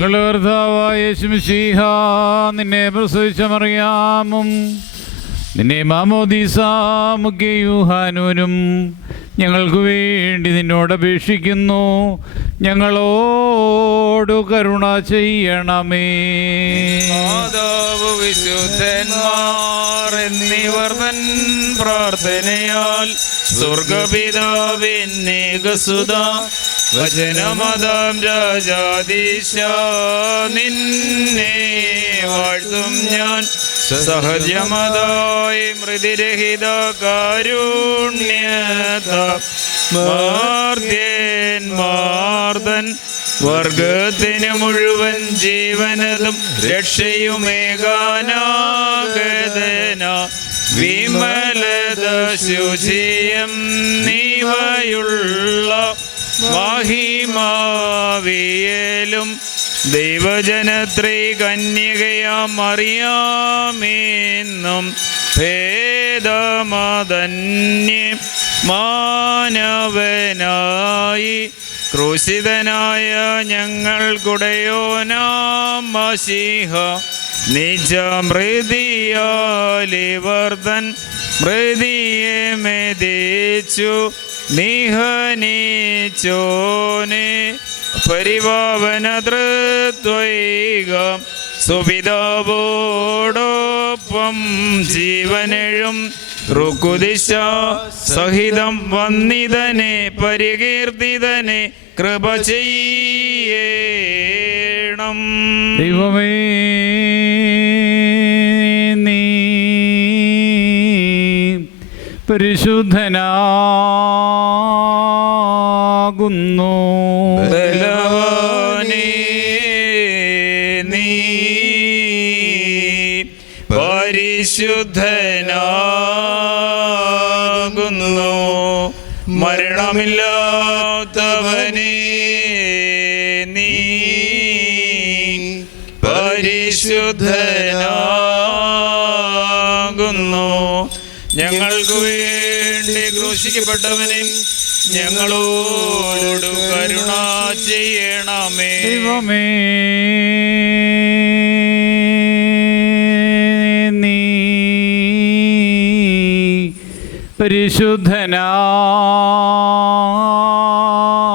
ഞങ്ങളുടെ കർത്താവായ യേശുമിശിഹ നിന്നെ പ്രസവിച്ച മറിയാമും നിന്നെ മാമോദീസ മുഖ്യ യൂഹാനോനും ഞങ്ങൾക്ക് വേണ്ടി നിന്നോട് അപേക്ഷിക്കുന്നു. ഞങ്ങളോട് കരുണ ചെയ്യണമേ. മാതാവ് വിശുദ്ധന്മാർ എന്നിവർ തൻ പ്രാർത്ഥനയാൽ സ്വർഗപിതാവിന്നേകസുത വചനമതാം രാജാധീശ നിന്നെ വാഴ്ത്തും ഞാൻ. സഹജമതായി മൃതിരഹിത കാരുണ്യത മാർദ്യന്മാർദ്ദൻ വർഗത്തിന് മുഴുവൻ ജീവനതും രക്ഷയുമേകാനാഗതന വിമലത ശുചിയം നീവയുള്ള മഹിമാവിയലും ദൈവജനത്രീ കന്യകയാം അറിയാമെന്നും ഭേദമതന്യേ മാനവനായി ക്രൂശിതനായ ഞങ്ങൾക്കുടയോനാം മശീഹ നിജമൃതിയാലിവർദ്ധൻ മൃതിയെ മെതിച്ചു നിഹനിച്ചോനെ പരിപാവന തൃത്വൈകം സുപിതാവോടൊപ്പം ജീവനെഴും റുക്കുദിശ സഹിതം വന്നിതനെ പരികീർത്തിതനെ കൃപ ചെയ്യണം. ദൈവമേ, നീ പരിശുദ്ധനാകുന്നു. ബലവാനേ, നീ പരിശുദ്ധനാകുന്നു. മരണമില്ലാത്തവനേ, നീ പരിശുദ്ധനാകുന്നു. ഞങ്ങൾക്ക് വേണ്ടി ക്രൂശിക്കപ്പെട്ടവനെ ഞങ്ങളോട് കരുണ ചെയ്യണമേ. ദൈവമേ, നീ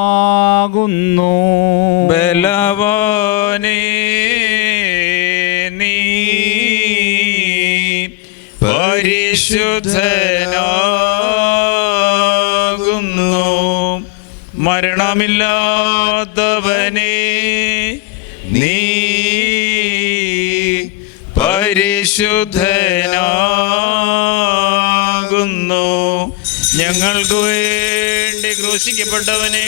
പരിശുദ്ധനാകുന്നു. ബലവാനേ, നീ പരിശുദ്ധനാകുന്നു. മരണമില്ലാത്തവനേ, നീ പരിശുദ്ധനാകുന്നു. ഞങ്ങൾക്ക് വേണ്ടി ക്രൂശിക്കപ്പെട്ടവനെ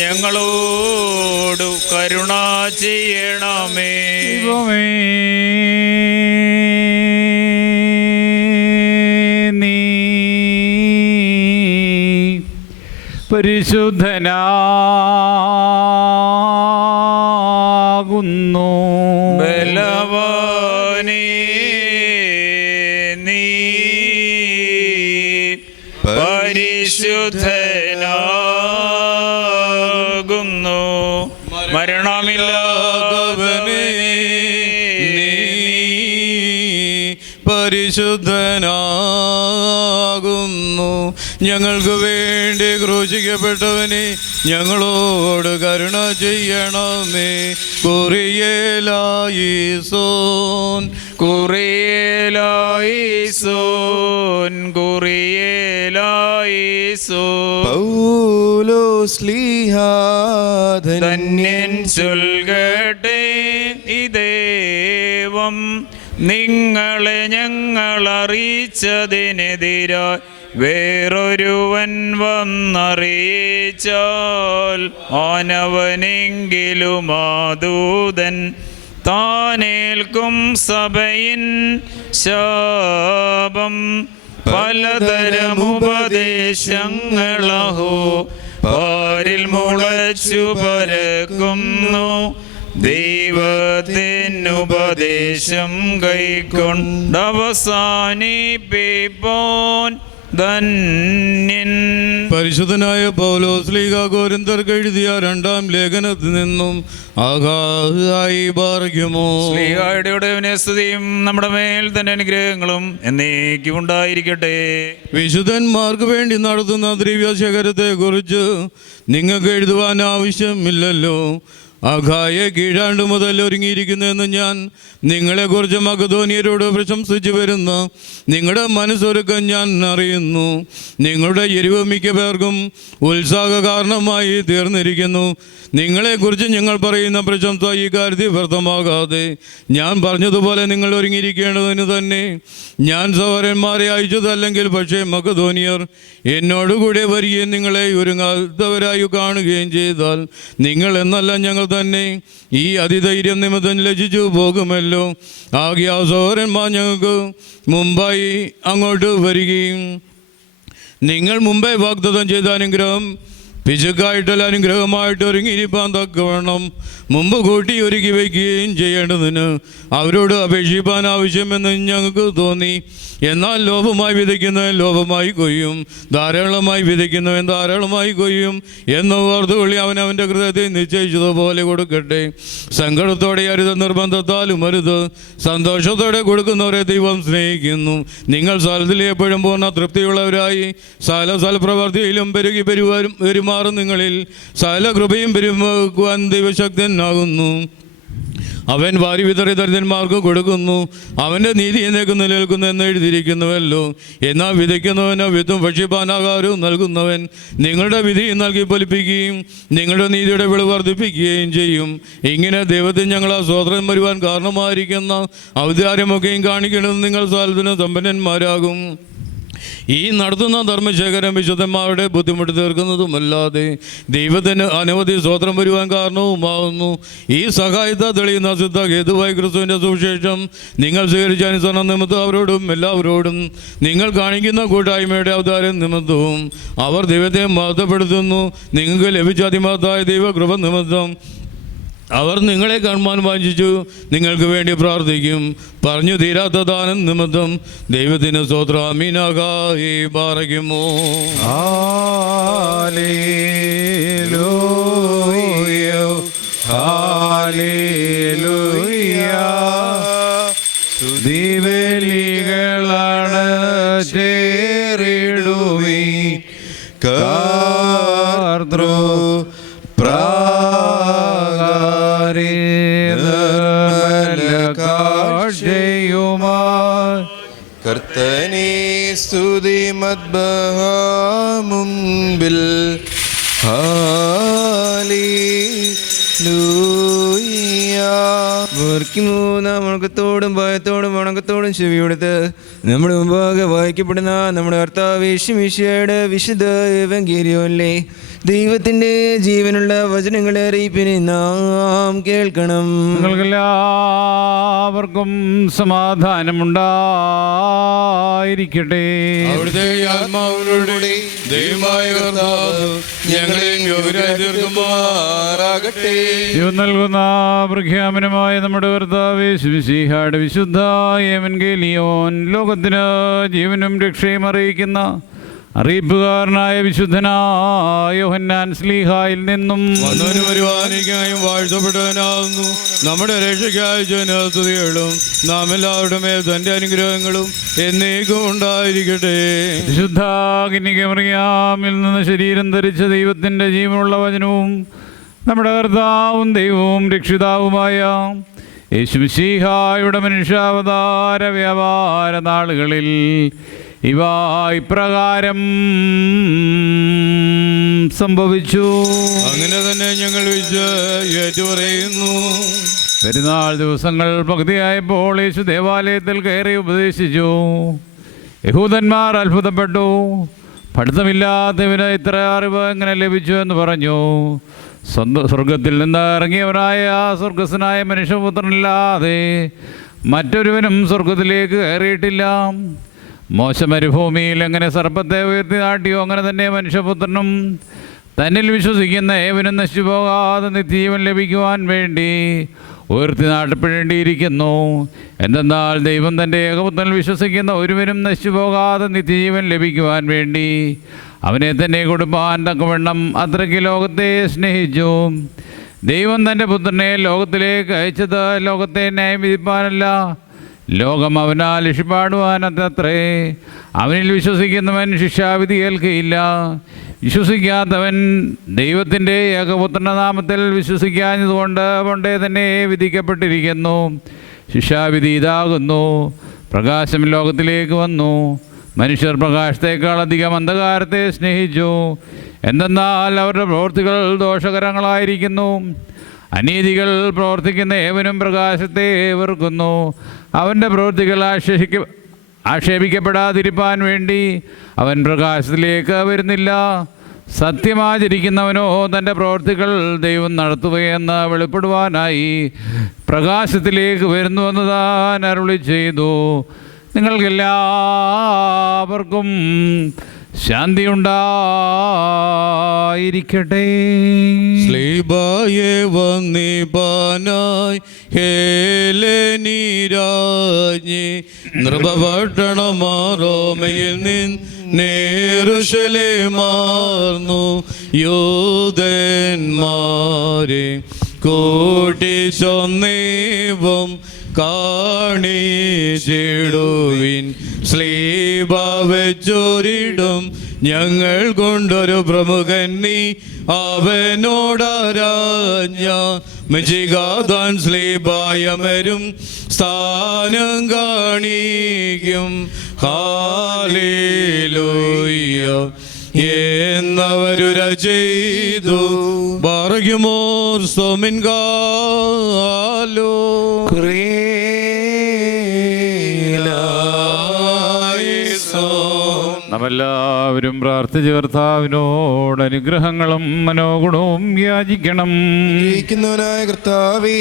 ഞങ്ങളോട് കരുണ ചെയ്യണമേ. ദൈവമേ, നീ പരിശുദ്ധനാകുന്നു. ബലവാനേ, നീ പരിശുദ്ധനാകുന്നു. മരണമില്ലാത്തവനേ, നീ പരിശുദ്ധനാകുന്നു. ഞങ്ങൾക്ക് വേണ്ടി ക്രൂശിക്കപ്പെട്ടവനെ ഞങ്ങളോട് കരുണ ചെയ്യണമേ. കുറിയേലായിസോൻ കുറിയേലായിസോൻ കുറിയേലായിസോൻ. പൗലോസ്ലീഹ ധന്യൻ ചൊൽകട്ടെ ഇദേവം നിങ്ങളെ ഞങ്ങൾ അറിയിച്ചതിനെതിരായി വേറൊരുവൻ വന്നറിയിച്ചാൽ ആനവനെങ്കിലും ആദൂതൻ താനേൽക്കും സഭയിൻ ശാപം. പലതരമുപദേശങ്ങളഹോ പാരിൽ മുളച്ചു പരക്കുന്നു. ദൈവത്തിനുപദേശം കൈക്കൊണ്ടവസാനിപ്പിപ്പോൻ ധന്യൻ. പരിശുദ്ധനായ പൗലോസ് ലീഗ കൊരിന്ത്യർക്ക് എഴുതിയ 2-ാം ലേഖനത്തിൽ നിന്നും ആകായി ഭാഗ്യമോ. ശ്ലീഹായുടെ സ്തുതിയും നമ്മുടെ മേൽ തന്നെ അനുഗ്രഹങ്ങളും എന്നേക്കും ഉണ്ടായിരിക്കട്ടെ. വിശുദ്ധന്മാർക്ക് വേണ്ടി നടത്തുന്ന ദ്രവ്യശേഖരത്തെ കുറിച്ച് നിങ്ങൾക്ക് എഴുതുവാൻ ആവശ്യമില്ലല്ലോ. അഖായെ കീഴാണ്ട് മുതൽ ഒരുങ്ങിയിരിക്കുന്നുവെന്ന് ഞാൻ നിങ്ങളെക്കുറിച്ച് മകദോനിയരോട് പ്രശംസിച്ചു വരുന്ന നിങ്ങളുടെ മനസ്സൊരുക്കം ഞാൻ അറിയുന്നു. നിങ്ങളുടെ എരിവ് മിക്ക പേർക്കും ഉത്സാഹ കാരണമായി തീർന്നിരിക്കുന്നു. നിങ്ങളെക്കുറിച്ച് ഞങ്ങൾ പറയുന്ന പ്രശംസ ഈ കാര്യത്തിൽ വ്യർത്ഥമാകാതെ ഞാൻ പറഞ്ഞതുപോലെ നിങ്ങൾ ഒരുങ്ങിയിരിക്കേണ്ടതിന് തന്നെ ഞാൻ സഹോദരന്മാരെ അയച്ചതല്ലെങ്കിൽ, പക്ഷേ മകദോനിയർ എന്നോടുകൂടെ വരികയും നിങ്ങളെ ഒരുങ്ങാത്തവരായി കാണുകയും ചെയ്താൽ നിങ്ങൾ എന്നല്ല ഞങ്ങൾ തന്നെ ഈ അതിധൈര്യം നിമിത്തം ലജ്ജിച്ചു പോകുമല്ലോ. ആകെ സഹോദരന്മാർ ഞങ്ങൾക്ക് മുമ്പായി അങ്ങോട്ട് വരികയും നിങ്ങൾ മുമ്പേ വാഗ്ദത്തം ചെയ്ത അനുഗ്രഹം പിശുക്കായിട്ടല്ല അനുഗ്രഹമായിട്ട് ഒരുങ്ങിയിരിക്കാൻ തക്കവണ്ണം മുമ്പ് കൂട്ടി ഒരുക്കി വയ്ക്കുകയും ചെയ്യേണ്ടതിന് അവരോട് അപേക്ഷിപ്പാൻ ആവശ്യമെന്ന് ഞങ്ങൾക്ക് തോന്നി. എന്നാൽ ലോഭമായി വിതയ്ക്കുന്നവൻ ലോഭമായി കൊയ്യും, ധാരാളമായി വിതയ്ക്കുന്നവൻ ധാരാളമായി കൊയ്യും എന്ന് ഓർത്തുകൊള്ളി. അവനവൻ്റെ ഹൃദയത്തെ നിശ്ചയിച്ചതുപോലെ കൊടുക്കട്ടെ. സങ്കടത്തോടെ അരുത്, നിർബന്ധത്താലും അരുത്. സന്തോഷത്തോടെ കൊടുക്കുന്നവരെ ദൈവം സ്നേഹിക്കുന്നു. നിങ്ങൾ സ്ഥലത്തിൽ എപ്പോഴും പൂർണ്ണ തൃപ്തിയുള്ളവരായി സൽപ്രവർത്തിയിലും പെരുമാറും നിങ്ങളിൽ സകല കൃപയും പെരുമാക്കുവാൻ ദൈവശക്തനാകുന്നു. അവൻ വാരി വിതറി ദരിദ്രന്മാർക്ക് കൊടുക്കുന്നു. അവൻ്റെ നീതി എന്നേക്കും നിലനിൽക്കുന്നു എന്ന് എഴുതിയിരിക്കുന്നുവല്ലോ. എന്നാൽ വിതയ്ക്കുന്നവന് വിത്തും ഭക്ഷ്യപാനാകാരവും നൽകുന്നവൻ നിങ്ങളുടെ വിധി നൽകി ഫലിപ്പിക്കുകയും നിങ്ങളുടെ നീതിയുടെ വിളവ് വർദ്ധിപ്പിക്കുകയും ചെയ്യും. ഇങ്ങനെ ദൈവത്തിൽ ഞങ്ങൾ ആ സ്വതന്ത്രം വരുവാൻ കാരണമായിരിക്കുന്ന ഔദാര്യമൊക്കെയും കാണിക്കണമെന്ന് നിങ്ങൾ സ്ഥലത്തിന് സമ്പന്നന്മാരാകും. ഈ നടത്തുന്ന ധർമ്മശേഖരം വിശുദ്ധന്മാരുടെ ബുദ്ധിമുട്ട് തീർക്കുന്നതുമല്ലാതെ ദൈവത്തിന് അനവധി സ്വതന്ത്രം വരുവാൻ കാരണവുമാകുന്നു. ഈ സഹായത്തെ തെളിയുന്ന സിദ്ധ ഹേതുവായി ക്രിസ്തുവിൻ്റെ സുവിശേഷം നിങ്ങൾ സ്വീകരിച്ച അനുസരണം നിമിത്തം അവരോടും എല്ലാവരോടും നിങ്ങൾ കാണിക്കുന്ന കൂട്ടായ്മയുടെ അവതാരം നിമിത്തവും അവർ ദൈവത്തെ മഹത്വപ്പെടുത്തുന്നു. നിങ്ങൾക്ക് ലഭിച്ച അതിമഹത്തായ ദൈവകൃപ നിമിത്തം അവർ നിങ്ങളെ കാണുവാൻ വാഞ്ചിച്ചു നിങ്ങൾക്ക് വേണ്ടി പ്രാർത്ഥിക്കും. പറഞ്ഞു തീരാത്ത ദാനം നിമിത്തം ദൈവത്തിന് സ്തോത്രം. ആമീനായി പറയുമോ. സ്തുതിബലികളാണ് ചേറിടുവീ കർത്തൃ കർത്തനേ സ്തുതി മദ്ബഹ മുൻപിൽ വണക്കത്തോടും ഭയത്തോടും വണക്കത്തോടും ചെവിയെടുത്ത് നമ്മുടെ മുമ്പാകെ വായിക്കപ്പെടുന്ന നമ്മുടെ കർത്താവ് യേശുമിശിഹായുടെ വിശുദ്ധ എവങ്കേലിയോനിലെ ദൈവത്തിൻ്റെ ജീവനുള്ള വചനങ്ങളെ അറിയിപ്പിനെ നാം കേൾക്കണം. നിങ്ങൾക്കെല്ലാവർക്കും സമാധാനമുണ്ടായിരിക്കട്ടെ. അവിടുത്തെ ആത്മാവിനോടുകൂടി ദൈവമായ കർത്താവ് ഞങ്ങളെയും യോഗ്യരായി തീർക്കുമാറാകട്ടെ. ജീവൻ നൽകുന്ന പ്രഖ്യാപനമായ നമ്മുടെ കർത്താവ് യേശുമിശിഹായുടെ വിശുദ്ധ എവങ്കേലിയോൻ ലോകത്തിന് ജീവനും രക്ഷയും അറിയിക്കുന്ന അറിയിപ്പുകാരനായ വിശുദ്ധനായ യോഹന്നാൻ ശ്ലീഹായിൽ നിന്നും വന്നവനും വരുവാനിക്കായും വാഴ്ത്തപ്പെട്ടവനാകുന്നു. നമ്മുടെ രക്ഷയ്ക്കായി ജനസ്തുതികളും നാം എല്ലാവരുടെ മേൽ തൻ്റെ അനുഗ്രഹങ്ങളും എന്നേക്കും ഉണ്ടായിരിക്കട്ടെ. വിശുദ്ധ കന്യകമറിയാമിൽ നിന്ന് ശരീരം ധരിച്ച ദൈവത്തിൻ്റെ ജീവനുള്ള വചനവും നമ്മുടെ കർത്താവും ദൈവവും രക്ഷിതാവുമായ യേശുമിശിഹായുടെ മനുഷ്യാവതാര വ്യാപാര നാളുകളിൽ ഇവ ഇപ്രകാരം സംഭവിച്ചു. അങ്ങനെ തന്നെ ഞങ്ങൾ ഏറ്റുപറയുന്നു. പെരുന്നാൾ ദിവസങ്ങൾ പകുതിയായപ്പോൾ യേശു ദേവാലയത്തിൽ കയറി ഉപദേശിച്ചു. യഹൂദന്മാർ അത്ഭുതപ്പെട്ടു. പഠിത്തമില്ലാത്തവന് ഇത്ര അറിവ് എങ്ങനെ ലഭിച്ചു എന്ന് പറഞ്ഞു. സ്വർഗത്തിൽ നിന്ന് ഇറങ്ങിയവനായ സ്വർഗസ്വനായ മനുഷ്യപുത്രനില്ലാതെ മറ്റൊരുവനും സ്വർഗത്തിലേക്ക് കയറിയിട്ടില്ല. മോശ മരുഭൂമിയിൽ എങ്ങനെ സർപ്പത്തെ ഉയർത്തി നാട്ടിയോ അങ്ങനെ തന്നെ മനുഷ്യപുത്രനും തന്നിൽ വിശ്വസിക്കുന്ന ഏവനും നശിച്ചു പോകാതെ നിത്യജീവൻ ലഭിക്കുവാൻ വേണ്ടി ഉയർത്തി നാട്ടപ്പെടേണ്ടിയിരിക്കുന്നു. എന്തെന്നാൽ ദൈവം തൻ്റെ ഏകപുത്രനിൽ വിശ്വസിക്കുന്ന ഒരുവനും നശിച്ചു പോകാതെ നിത്യജീവൻ ലഭിക്കുവാൻ വേണ്ടി അവനെ തന്നെ കൊടുപ്പാൻ തക്കവണ്ണം അത്രയ്ക്ക് ലോകത്തെ സ്നേഹിച്ചു. ദൈവം തൻ്റെ പുത്രനെ ലോകത്തിലേക്ക് അയച്ചത് ലോകത്തെ ന്യായം വിധിപ്പാനല്ല, ലോകം അവനാൽ രക്ഷിപ്പാടുവാനത്രേ. അവനിൽ വിശ്വസിക്കുന്നവൻ ശിക്ഷാവിധി ഏൽക്കുകയില്ല. വിശ്വസിക്കാത്തവൻ ദൈവത്തിൻ്റെ ഏകപുത്രൻ്റെ നാമത്തിൽ വിശ്വസിക്കാഞ്ഞതുകൊണ്ട് പണ്ടേ തന്നെ വിധിക്കപ്പെട്ടിരിക്കുന്നു. ശിക്ഷാവിധി ഇതാകുന്നു: പ്രകാശം ലോകത്തിലേക്ക് വന്നു, മനുഷ്യർ പ്രകാശത്തേക്കാൾ അധികം അന്ധകാരത്തെ സ്നേഹിച്ചു. എന്തെന്നാൽ അവരുടെ പ്രവൃത്തികൾ ദോഷകരങ്ങളായിരിക്കുന്നു. അനീതികൾ പ്രവർത്തിക്കുന്ന ഏവനും പ്രകാശത്തെ വെറുക്കുന്നു. അവൻ്റെ പ്രവൃത്തികൾ ആക്ഷേപിക്കപ്പെടാതിരിപ്പാൻ വേണ്ടി അവൻ പ്രകാശത്തിലേക്ക് വരുന്നില്ല. സത്യമാചരിക്കുന്നവനോ തൻ്റെ പ്രവൃത്തികൾ ദൈവം നടത്തുകയെന്ന് വെളിപ്പെടുവാനായി പ്രകാശത്തിലേക്ക് വരുന്നുവെന്ന് താൻ അരുളി ചെയ്തു. നിങ്ങൾക്കെല്ലാവർക്കും ശാന്തി ഉണ്ടായിരിക്കട്ടെ. സ്ലീബായെ വന്നിപ്പാനായി ഹേലേനീരാജ്ഞി നൃപപട്ടണമാറോമയിൽ നേരുശലേമാർന്നു യൂദന്മാരെ കൂട്ടിച്ചൊന്നേവം കാണിച്ചിടുവിൻ. സ്ലീബ വെച്ചൊരിടും ഞങ്ങൾ കൊണ്ടൊരു പ്രമുഖൻ നീ അവനോടാരാജ്ഞ മെജികാതാൻ സ്ലീബായമരും സ്ഥാനം കാണിക്കും. ഹാലേലൂയ എന്നവരുര ചെയ്തു ബാറകുമോർ സോമിൻ കാലോ നാമെല്ലാവരും പ്രാർത്ഥിച്ച് കർത്താവിനോട് അനുഗ്രഹങ്ങളും മനോഗുണവും യാചിക്കണം. ായ കർത്താവേ,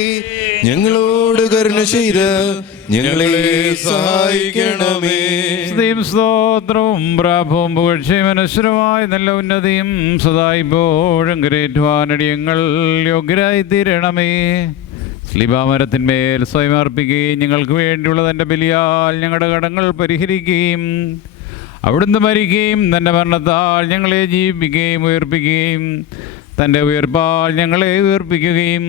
ഞങ്ങളോട് കരുണ ചെയ്ത് ഞങ്ങളെ സഹായിക്കണമേ. സ്തുതിയും സ്തോത്രവും പ്രാഭവും പുകഴ്ചയും അനശ്വരമായ നല്ല ഉന്നതിയും സദായിപ്പോഴും കരേറ്റുവാനടിയങ്ങൾ യോഗ്യരായി തീരണമേ. സ്ലിബാമരത്തിന്മേൽ സ്വയം അർപ്പിക്കുകയും ഞങ്ങൾക്ക് വേണ്ടിയുള്ള തൻ്റെ ബലിയാൽ ഞങ്ങളുടെ കടങ്ങൾ പരിഹരിക്കുകയും അവിടുന്ന് മരിക്കുകയും തൻ്റെ മരണത്താൽ ഞങ്ങളെ ജീവിപ്പിക്കുകയും ഉയർപ്പിക്കുകയും തൻ്റെ ഉയർപ്പാൽ ഞങ്ങളെ ഉയർപ്പിക്കുകയും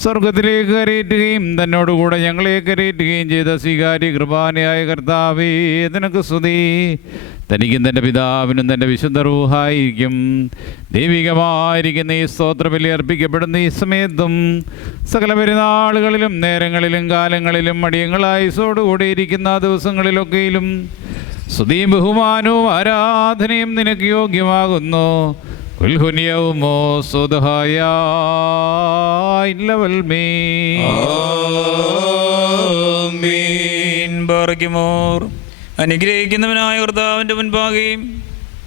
സ്വർഗത്തിലേക്ക് കരയേറ്റുകയും തന്നോടുകൂടെ ഞങ്ങളെ കരയേറ്റുകയും ചെയ്ത സ്വീകാര്യ കൃപാനയായ കർത്താവേ, നിനക്ക് സ്തുതി. തനിക്കും തൻ്റെ പിതാവിനും തൻ്റെ വിശുദ്ധ റൂഹായിരിക്കും ദൈവികമായിരിക്കുന്ന ഈ സ്തോത്രബലി അർപ്പിക്കപ്പെടുന്ന ഈ സമയത്തും സകല പെരുന്നാളുകളിലും നേരങ്ങളിലും കാലങ്ങളിലും അടിയങ്ങളായുസോടുകൂടിയിരിക്കുന്ന ദിവസങ്ങളിലൊക്കെയിലും സ്തുതിയും ബഹുമാനവും ആരാധനയും നിനക്ക് യോഗ്യമാകുന്നു. ഉൽഹുനിയവുമോ സ്വതഹായ അനുഗ്രഹിക്കുന്നവനായ കർത്താവിൻ്റെ മുൻപാകെയും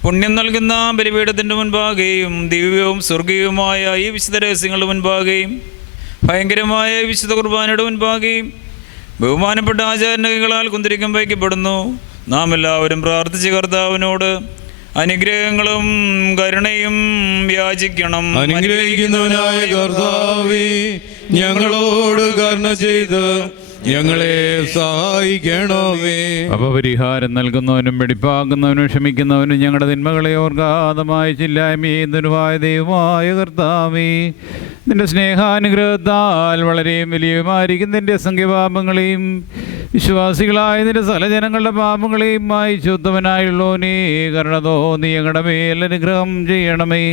പുണ്യം നൽകുന്ന ബലിപീഠത്തിൻ്റെ മുൻപാകെയും ദിവ്യവും സ്വർഗീയവുമായ ഈ വിശുദ്ധ രഹസ്യങ്ങളുടെ മുൻപാകെയും ഭയങ്കരമായ വിശുദ്ധ കുർബാനയുടെ മുൻപാകെയും ബഹുമാനപ്പെട്ട ആചാര്യൻ്റെ കൈകളാൽ കുന്തിരിക്കം വയ്ക്കപ്പെടുന്നു. നാം എല്ലാവരും പ്രാർത്ഥിച്ച് കർത്താവിനോട് അനുഗ്രഹങ്ങളും കരുണയും യാചിക്കണം. അനുഗ്രഹിക്കുന്നവനായ കർത്താവേ, ഞങ്ങളോട് കരുണ ചെയ്ത് ഞങ്ങളെ സഹായിക്കണമേ. അപപരിഹാരം നൽകുന്നവനും വെടിപ്പാക്കുന്നവനും ക്ഷമിക്കുന്നവനും ഞങ്ങളുടെ തിന്മകളെ ഓർക്കാതമായ ചില്ലായ്മയുമായ ദൈവമായ കർത്താവേ, നിന്റെ സ്നേഹാനുഗ്രഹത്താൽ വളരെ വലിയമായിരിക്കും നിന്റെ അസംഖ്യപാപങ്ങളെയും വിശ്വാസികളായ നിന്റെ സകല ജനങ്ങളുടെ പാപങ്ങളെയും മായിച്ചുത്തവനായുള്ളോനേ, കരുണ തോന്നി ഞങ്ങളുടെ മേൽ അനുഗ്രഹം ചെയ്യണമേ.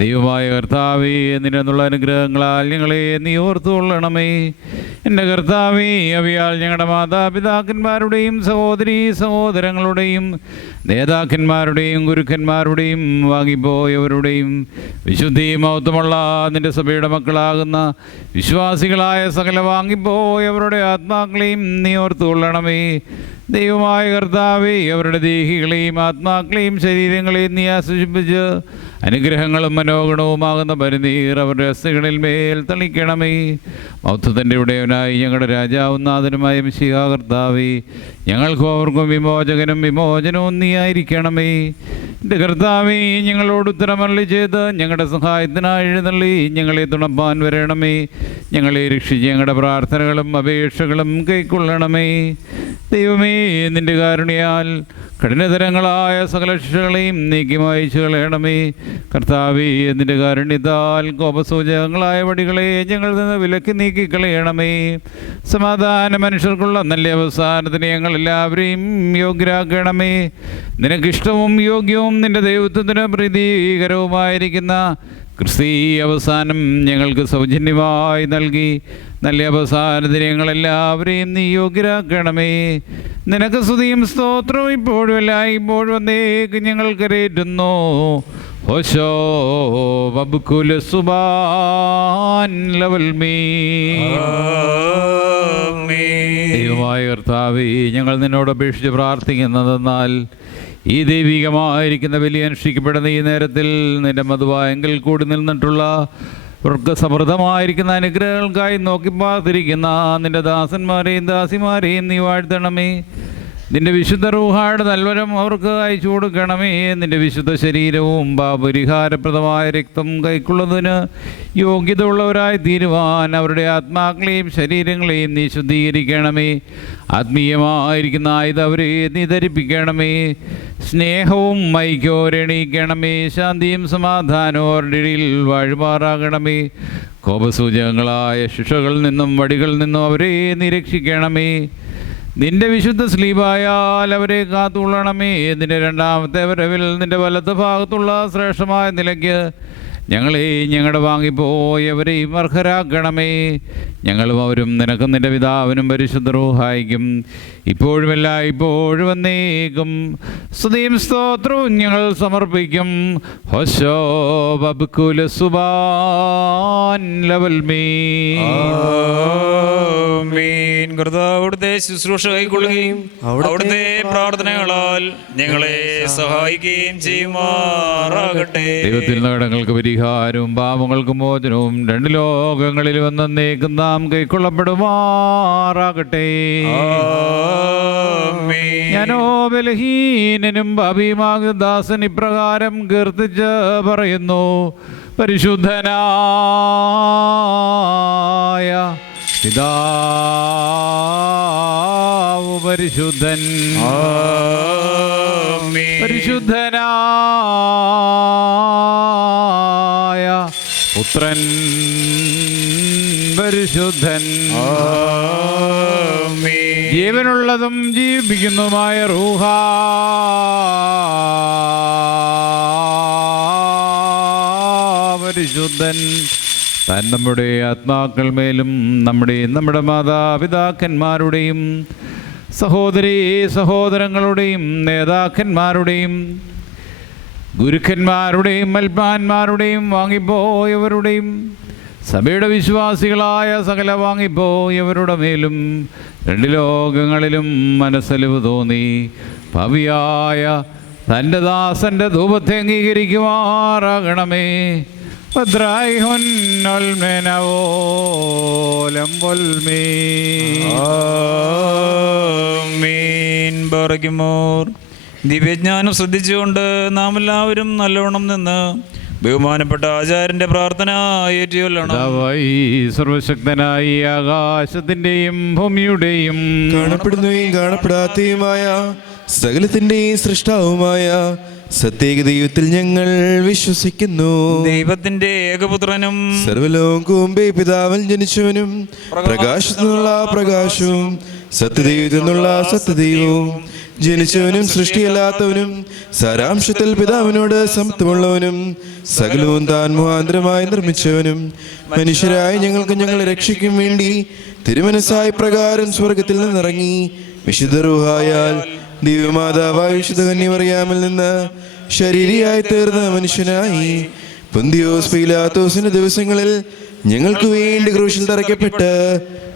ദൈവമായ കർത്താവേ, നിന്നുള്ള അനുഗ്രഹങ്ങളാൽ ഞങ്ങളെ നീ ഓർത്തുകൊള്ളണമേ. എൻ്റെ കർത്താവേ, അവയാൽ ഞങ്ങളുടെ മാതാപിതാക്കന്മാരുടെയും സഹോദരീ സഹോദരങ്ങളുടെയും നേതാക്കന്മാരുടെയും ഗുരുക്കന്മാരുടെയും വാങ്ങിപ്പോയവരുടെയും വിശുദ്ധിയും മഹത്വമുള്ള നിൻ്റെ സഭയുടെ മക്കളാകുന്ന വിശ്വാസികളായ സകല വാങ്ങിപ്പോയവരുടെ ആത്മാക്കളെയും നീ ഓർത്തുകൊള്ളണമേ. ദൈവമായ കർത്താവേ, അവരുടെ ദേഹികളെയും ആത്മാക്കളെയും ശരീരങ്ങളെയും നീ ആശ്വസിപ്പിച്ച് അനുഗ്രഹങ്ങളും മനോഗുണവുമാകുന്ന പരിനീർ അവരുടെ അസ്ഥികളിൽ മേൽ തളിക്കണമേ. മൗത്വത്തിൻ്റെ ഉടയവനായി ഞങ്ങളുടെ രാജാവും നാഥനുമായ മിശിഹാ കർത്താവേ, ഞങ്ങൾക്കും അവർക്കും വിമോചകനും വിമോചനവും നീയായിരിക്കണമേ. എൻ്റെ കർത്താവേ, ഞങ്ങളോട് ഉത്തരമരളി ചെയ്ത് ഞങ്ങളുടെ സഹായത്തിനായി എഴുന്നള്ളി ഞങ്ങളെ തുണപ്പാൻ വരണമേ. ഞങ്ങളെ രക്ഷിച്ച് ഞങ്ങളുടെ പ്രാർത്ഥനകളും അപേക്ഷകളും കൈക്കൊള്ളണമേ. ദൈവമേ, നിൻ്റെ കാരുണ്യാൽ കഠിനതരങ്ങളായ സകല ശിക്ഷകളെയും നീക്കി മായിച്ചു കളയണമേ. കർത്താവേ, നിൻ്റെ കാരുണ്യത്താൽ കോപസൂചകങ്ങളായ വടികളെ ഞങ്ങളിൽ നിന്ന് വിലക്കി നീക്കിക്കളയണമേ. സമാധാന മനുഷ്യർക്കുള്ള നല്ല അവസാനത്തിന് ഞങ്ങളെല്ലാവരെയും യോഗ്യരാക്കണമേ. നിനക്കിഷ്ടവും യോഗ്യവും നിൻ്റെ ദൈവത്വത്തിന് പ്രീതികരവുമായിരിക്കുന്ന ക്രിസ്തീയ അവസാനം ഞങ്ങൾക്ക് സൗജന്യമായി നൽകി നല്ല അവസാനത്തിന് ഞങ്ങളെല്ലാവരെയും നീ യോഗ്യരാക്കണമേ. നിനക്ക് സ്തുതിയും സ്തോത്രവും ഇപ്പോഴും എല്ലായ്പ്പോഴും വന്നേക്ക് ഞങ്ങൾ കരേറ്റുന്നു. ഹോശോ വബ്കുല സുബാൻ ലവൽ മീ. ദൈവമായ കർത്താവേ, ഞങ്ങൾ നിന്നോട് അപേക്ഷിച്ച് പ്രാർത്ഥിക്കുന്നതെന്നാൽ ഈ ദൈവികമായിരിക്കുന്ന വലിയ അനുഷ്ഠിക്കപ്പെടുന്ന ഈ നേരത്തിൽ നിന്റെ മധുവായെങ്കിൽ കൂടി നിന്നിട്ടുള്ള അവർക്ക് സമൃദ്ധമായിരിക്കുന്ന അനുഗ്രഹങ്ങൾക്കായി നോക്കി പാർത്തിരിക്കുന്ന നിന്റെ ദാസന്മാരെയും ദാസിമാരെയും നീ വാഴ്ത്തണമേ. നിന്റെ വിശുദ്ധ റൂഹായുടെ നൽവരം അവർക്ക് അയച്ചു കൊടുക്കണമേ. നിന്റെ വിശുദ്ധ ശരീരവും പാപപരിഹാരപ്രദമായ രക്തം കൈക്കൊള്ളുന്നതിന് യോഗ്യത ഉള്ളവരായി തീരുവാൻ അവരുടെ ആത്മാക്കളെയും ശരീരങ്ങളെയും നീ ശുദ്ധീകരിക്കണമേ. ആത്മീയമായിരിക്കുന്ന ആയുധം അവരെ നീ ധരിപ്പിക്കണമേ. സ്നേഹവും ഐക്യോരെണീക്കണമേ. ശാന്തിയും സമാധാനവും അവരുടെ ഇടയിൽ വാഴുമാറാകണമേ. കോപസൂചകങ്ങളായ ശിക്ഷകളിൽ നിന്നും വടികളിൽ നിന്നും അവരെ നീ രക്ഷിക്കണമേ. നിന്റെ വിശുദ്ധ സ്ലീബായാൽ അവരെ കാത്തുകൊള്ളണമേ. നിന്റെ രണ്ടാമത്തെ വരവിൽ നിന്റെ വലത്ത് ഭാഗത്തുള്ള ശ്രേഷ്ഠമായ നിലയ്ക്ക് ഞങ്ങളെ ഞങ്ങളുടെ വാങ്ങിപ്പോയവരെയും അർഹരാക്കണമേ. ഞങ്ങളും അവരും നിനക്കും നിന്റെ പിതാവിനും പരിശുദ്ധ റൂഹായിക്കും ഇപ്പോഴുമല്ല ഇപ്പോഴും എന്നേക്കും സ്തുതിയും സ്തോത്രവും ഞങ്ങൾ സമർപ്പിക്കും. ഹോശോ വബ്കുല സുബാൻ ലവൽ മീ. കർത്താവ് അവിടുത്തെ ശുശ്രൂഷ കൈക്കൊള്ളുകയും അവിടുത്തെ പ്രാർത്ഥനകളാൽ ഞങ്ങളെ സഹായിക്കുകയും ചെയ്യുമാറാകട്ടെ. ദൈവത്തിൽ നിന്ന് കടങ്ങൾക്ക് പരിഹാരവും പാപങ്ങൾക്ക് മോചനവും രണ്ട് ലോകങ്ങളിൽ വന്നേക്കും നാം കൈക്കൊള്ളപ്പെടുമാറാകട്ടെ. ഞാനോ ബലഹീനനും പാപിയുമാകുന്ന ദാസൻ ഇപ്രകാരം കീർത്തിച്ച് പറയുന്നു. പരിശുദ്ധനായ പിതാവ് പരിശുദ്ധൻ, പരിശുദ്ധനായ പുത്രൻ പരിശുദ്ധൻ, ജീവനുള്ളതും ജീവിപ്പിക്കുന്നതുമായ റൂഹ പരിശുദ്ധൻ താൻ നമ്മുടെ ആത്മാക്കൾ മേലും നമ്മുടെ മാതാപിതാക്കന്മാരുടെയും സഹോദരീ സഹോദരങ്ങളുടെയും നേതാക്കന്മാരുടെയും ഗുരുക്കന്മാരുടെയും മൽപ്പാന്മാരുടെയും വാങ്ങിപ്പോയവരുടെയും സഭയുടെ വിശ്വാസികളായ സകല വാങ്ങിപ്പോയവരുടെ മേലും രണ്ട് ലോകങ്ങളിലും മനസ്സലിവ് തോന്നി ഭാവിയായ തൻ്റെ ദാസൻ്റെ ധൂപത്തെ അംഗീകരിക്കുമാറാകണമേ. ദിവ്യജ്ഞാനം ശ്രദ്ധിച്ചുകൊണ്ട് നാം എല്ലാവരും നല്ലോണം നിന്ന് ബഹുമാനപ്പെട്ട ആചാര്യന്റെ പ്രാർത്ഥന ഏറ്റുകൊള്ളണം. സർവശക്തനായി ആകാശത്തിന്റെയും ഭൂമിയുടെയും കാണപ്പെടുന്നവയും കാണപ്പെടാത്തയുമായ സകലത്തിന്റെയും സൃഷ്ടാവുമായ സത്യേക ദൈവത്തിൽ ഞങ്ങൾ വിശ്വസിക്കുന്നു. ദൈവത്തിന്റെ ഏകപുത്രനും സർവലോകവും പിതാവിൽ ജനിച്ചവനും പ്രകാശത്തിൽ നിന്നുള്ള പ്രകാശവും സത്യദൈവത്തിൽ നിന്നുള്ള സത്യദൈവവും ജനിച്ചവനും സൃഷ്ടിയല്ലാത്തവനും സാരാംശത്തിൽ പിതാവിനോട് സമത്വമുള്ളവനും സകലവും താൻ മുഖാന്തരമായി നിർമ്മിച്ചവനും മനുഷ്യരായ ഞങ്ങൾക്ക് ഞങ്ങളെ രക്ഷിക്കും വേണ്ടി തിരുമനസ്സായ പ്രകാരം സ്വർഗത്തിൽ നിന്നിറങ്ങി വിശുദ്ധ റൂഹായാൽ ദിവ്യമാതാവായ വിശുദ്ധ കന്യമറിയാമിൽ നിന്ന് ശരീരിയായി തീർന്ന മനുഷ്യനായി പൊന്തിയോസ് പീലാത്തോസിന്റെ ദിവസങ്ങളിൽ ഞങ്ങൾക്ക് വേണ്ടി ക്രൂശിൽ തറയ്ക്കപ്പെട്ട്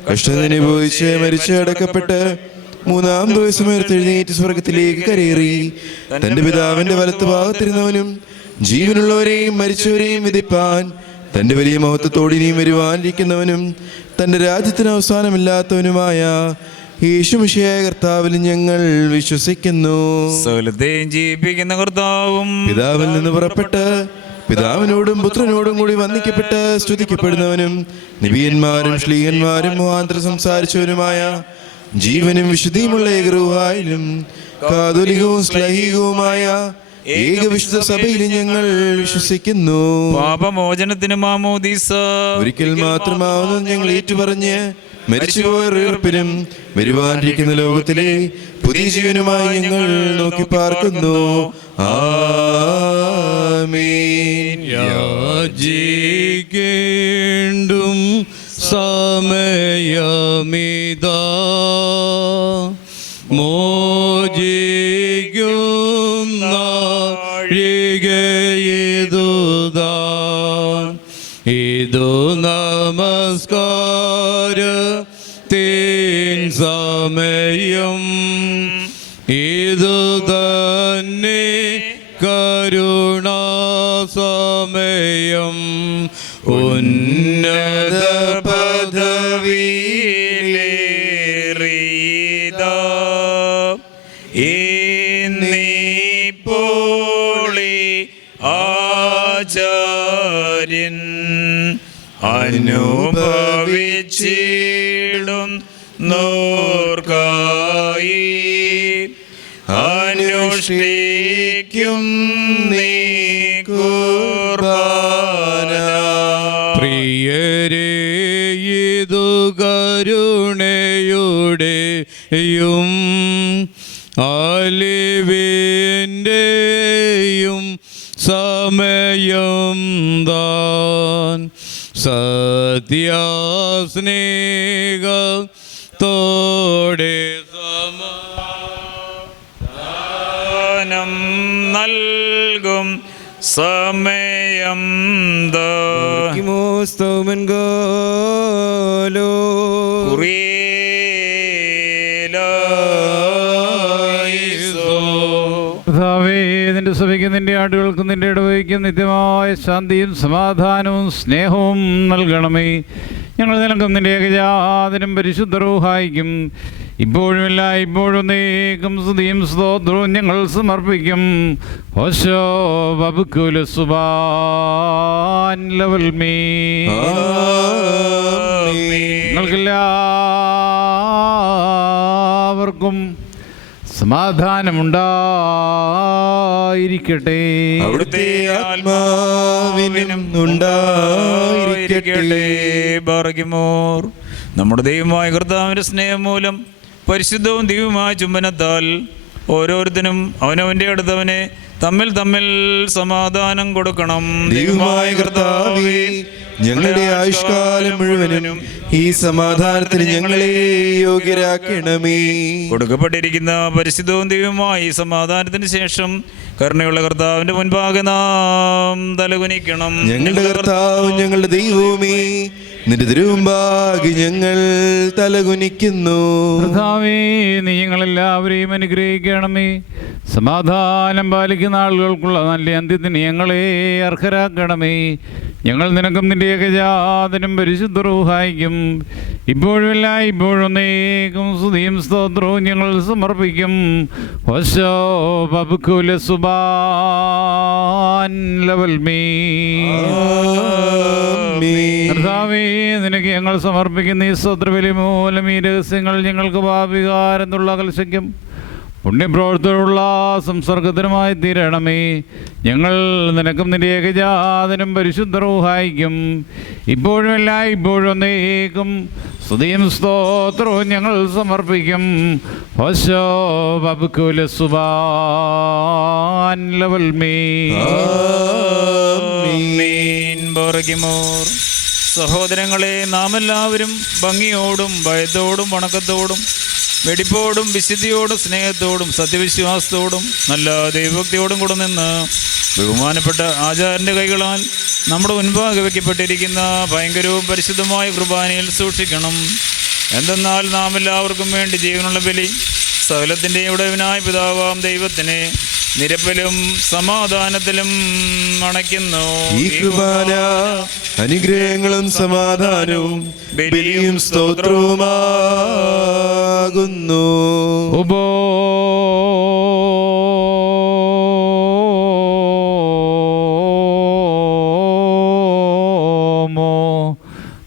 കഷ്ടതനുഭവിച്ച് മരിച്ച് അടക്കപ്പെട്ട് മൂന്നാം ദിവസം ഉയർത്തെഴുന്നേറ്റ് സ്വർഗത്തിലേക്ക് കരയേറി തന്റെ പിതാവിന്റെ വലത്ത് ഭാഗത്തിരുന്നവനും ജീവനുള്ളവരെയും മരിച്ചവരെയും വിധിപ്പാൻ തന്റെ വലിയ മഹത്വത്തോടിനിയും വരുവാനിരിക്കുന്നവനും തന്റെ രാജ്യത്തിന് അവസാനമില്ലാത്തവനുമായ യേശുമിശിഹായ കർത്താവിൽ ഞങ്ങൾ വിശ്വസിക്കുന്നു. സകലത്തെയും ജീവിപ്പിക്കുന്ന കർത്താവും പിതാവിൽ നിന്ന് പുറപ്പെട്ട് പിതാവിനോടും പുത്രനോടും കൂടി വന്ദിക്കപ്പെട്ട് സ്തുതിക്കപ്പെടുന്നവനും നബിയന്മാരും ശ്ലീഹന്മാരും മുഖാന്തരം സംസാരിച്ചവനുമായ ജീവനും വിശുദ്ധിയുമുള്ള ഏകരൂഹായിലും കാതോലികവും ശ്ലൈഹികവുമായ ഏകവിശുദ്ധ സഭയിൽ ഞങ്ങൾ വിശ്വസിക്കുന്നു. പാപമോചനത്തിന് മാമോദീസ ഒരിക്കൽ മാത്രമാവുന്നു ഞങ്ങൾ ഏറ്റുപറഞ്ഞ് മരിച്ചുപോയവരുടെ ഉയർപ്പിനും വരുവാനിരിക്കുന്ന ലോകത്തിലെ പുതിയ ജീവനുമായി ഞങ്ങൾ നോക്കി പാർക്കുന്നു. ആമേൻ. യാചിക്കേണ്ടും സമയമിതാ മോചിക്കും നാഴികയിതുതാൻ ഇതു നമസ്കാരത്തിൻ സമയം ഇതു തന്നെ കരുണാസമയം ഉന്നത പദവിയിലേറിയതാ എന്നീപ്പോളി ആചാര്യൻ അനുഭവിച്ചിടും നോർക്കായി അനുഷ്ഠിക്കും നീ കുർബാന. പ്രിയരേ ഇതു കരുണയുടെയും അലിവിൻ്റെയും സമയം താൻ സത്യാസ്നേഹത്തോടെ സമാധാനം നൽകും സമയം കർത്താവേ, നിന്റെ സഭയ്ക്കും നിന്റെ ആടുകൾക്കും നിന്റെ ഇടവയ്ക്കും നിത്യമായ ശാന്തിയും സമാധാനവും സ്നേഹവും നൽകണമേ. ഞങ്ങൾ നിനക്കും നിന്റെ ഏകജാതനും പരിശുദ്ധ റൂഹായിക്കും ഇപ്പോഴുമില്ല ഇപ്പോഴും നീക്കും സ്തുതിയും സ്തോത്രവും ഞങ്ങൾ സമർപ്പിക്കും. ഹോശോ വബുക്കുല സുബാൻ ലവൽ മീ. നിങ്ങൾക്കെല്ലാവർക്കും സമാധാനമുണ്ടായിരിക്കട്ടെ. അവിടുത്തെ ആത്മാവിനും ഉണ്ടായിരിക്കട്ടെ. ബാറകിമോർ. നമ്മുടെ ദൈവമായ കർത്താവിന്റെ സ്നേഹം മൂലം പരിശുദ്ധവും ദിവ്യമായ ചുംബനത്താൽ ഓരോരുത്തരും അവനവന്റെ അടുത്തവനെ തമ്മിൽ തമ്മിൽ സമാധാനം കൊടുക്കണം. ദൈവമായ കർത്താവേ, ഞങ്ങളുടെ ആയുഷ്കാലം മുഴുവനും ഈ സമാധാനത്തിന് ഞങ്ങളെ യോഗ്യരാക്കണമേ. കൊടുക്കപ്പെട്ടിരിക്കുന്ന പരിശുദ്ധവും ദിവ്യമായ ഈ സമാധാനത്തിന് ശേഷം കരുണയുള്ള കർത്താവിന്റെ മുൻപാകെ നാം തലകുനിക്കണം. ഞങ്ങളുടെ കർത്താവും ഞങ്ങളുടെ ദൈവവുമേ, നിന്റെ തിരുമുമ്പാകെ ഞങ്ങൾ തലകുനിക്കുന്നു. കർത്താവേ, നീ ഞങ്ങളെല്ലാവരെയും അനുഗ്രഹിക്കണമേ. സമാധാനം പാലിക്കുന്ന ആളുകൾക്കുള്ള നല്ല അന്ത്യത്തിന് ഞങ്ങളെ അർഹരാക്കണമേ. ഞങ്ങൾ നിനക്കും നിന്റെ ഏകജാതനും പരിശുദ്ധ റൂഹായിക്കും ഇപ്പോഴുമില്ല ഇപ്പോഴും നീക്കും സ്തുതിയും സ്തോത്രവും ഞങ്ങൾ സമർപ്പിക്കും. ഹോശോ ബബുക്കുല സുബാൻ ലവൽ മീ. കർത്താവേ, നിനക്ക് ഞങ്ങൾ സമർപ്പിക്കുന്ന ഈ സ്തോത്രബലി മൂലം ഈ രഹസ്യങ്ങൾ ഞങ്ങൾക്ക് പാപവികാരം എന്നുള്ള കൽശയ്ക്കും പുണ്യപ്രവർത്തനമുള്ള സംസർഗത്തിനുമായി തീരണമേ. ഞങ്ങൾ നിനക്കും നിന്റെ ഏകജാതനും പരിശുദ്ധ റൂഹായിക്കും ഇപ്പോഴുമില്ല ഇപ്പോഴും നീക്കും സ്തുതിയും സ്തോത്രവും ഞങ്ങൾ സമർപ്പിക്കും. ഹോശോ ബബുക്കുല സുബാൻ ലവൽ മീ. സഹോദരങ്ങളെ, നാം എല്ലാവരും ഭംഗിയോടും ഭയത്തോടും വണക്കത്തോടും വെടിപ്പോടും വിശുദ്ധിയോടും സ്നേഹത്തോടും സത്യവിശ്വാസത്തോടും നല്ല ദൈവഭക്തിയോടും കൂടെ നിന്ന് ബഹുമാനപ്പെട്ട ആചാര്യൻ്റെ കൈകളാൽ നമ്മുടെ മുൻപാകെ വയ്ക്കപ്പെട്ടിരിക്കുന്ന ഭയങ്കരവും പരിശുദ്ധമായ കുർബാനയിൽ സൂക്ഷിക്കണം. എന്തെന്നാൽ നാം എല്ലാവർക്കും വേണ്ടി ജീവനുള്ള ബലി സകലത്തിൻ്റെ ഉടയവനായ പിതാവാം ദൈവത്തിനെ നിരപ്പിലും സമാധാനത്തിലും അണയ്ക്കുന്നു. ഈ കുർബാന അനുഗ്രഹങ്ങളും സമാധാനവും ബലിയും സ്തോത്രവുമാകുന്നു.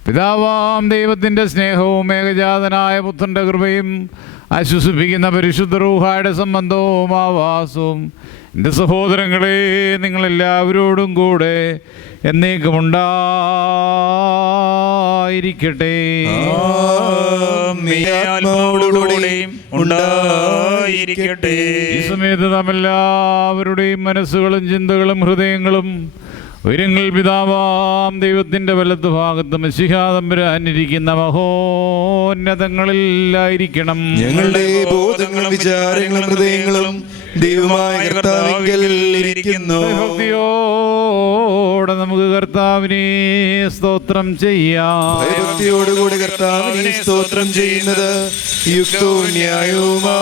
പിതാവാം ദൈവത്തിൻ്റെ സ്നേഹവും ഏകജാതനായ പുത്രൻ്റെ കൃപയും ആശ്വസിപ്പിക്കുന്ന പരിശുദ്ധ റൂഹായുടെ സംബന്ധവും ആവാസവും എൻ്റെ സഹോദരങ്ങളെ നിങ്ങളെല്ലാവരോടും കൂടെ എന്നേക്കുമുണ്ടായിരിക്കട്ടെ. ആത്മാവോടുകൂടെയും ഉണ്ടായിരിക്കട്ടെ. ഈ സമയത്ത് നാം എല്ലാവരുടെയും മനസ്സുകളും ചിന്തകളും ഹൃദയങ്ങളും ഉയരങ്ങൾ പിതാവാം ദൈവത്തിൻ്റെ വലത്ത് ഭാഗത്ത് മിശിഹാതമ്പുരാനിരിക്കുന്ന മഹോന്നതങ്ങളിലായിരിക്കണം. ഞങ്ങളുടെ ബോധങ്ങളും വിചാരങ്ങളും ഹൃദയങ്ങളും ദൈവമായ കർത്താവിങ്കൽ ഇരിക്കുന്നു. ഭക്തിയോടെ നമുക്ക് കർത്താവിനെ സ്തോത്രം ചെയ്യാം. ഭക്തിയോടുകൂടി കർത്താവിനെ സ്തോത്രം ചെയ്യുന്നത് യുക്തവും ന്യായവുമാകുന്നു.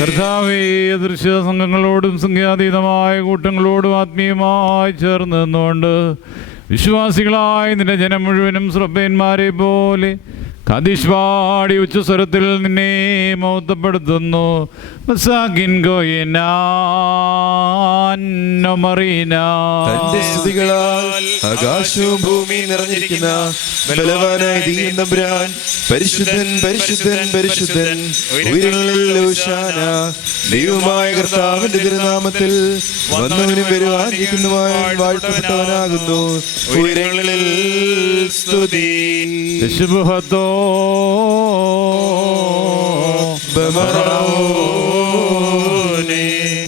കർത്താവേ, ദൃശ്യ സംഘങ്ങളോടും സംഖ്യാതീതമായ കൂട്ടങ്ങളോടും ആത്മീയമായി ചേർന്ന് നിന്നുകൊണ്ട് വിശ്വാസികളായ നിന്റെ ജനം മുഴുവനും ശ്രദ്ധേന്മാരെ പോലെ ഖദീഷ് പാടി ഉച്ചസ്വരത്തിൽ നിന്നെ മഹത്വപ്പെടുത്തുന്നു. തന്റെ സ്തുതികളാൽ ആകാശവും ഭൂമിയും നിറഞ്ഞിരിക്കുന്ന ബലവാനായ ദൈവം തമ്പുരാൻ പരിശുദ്ധൻ പരിശുദ്ധൻ പരിശുദ്ധൻ ഉയരങ്ങളിൽ ഹോശാന. ദൈവമായ കർത്താവിന്റെ തിരുനാമത്തിൽ വന്നവനും വരുവാനിരിക്കുന്നവൻ വാഴ്ത്തപ്പെട്ടവനാകുന്നു. ഉയരങ്ങളിൽ സ്തുതി.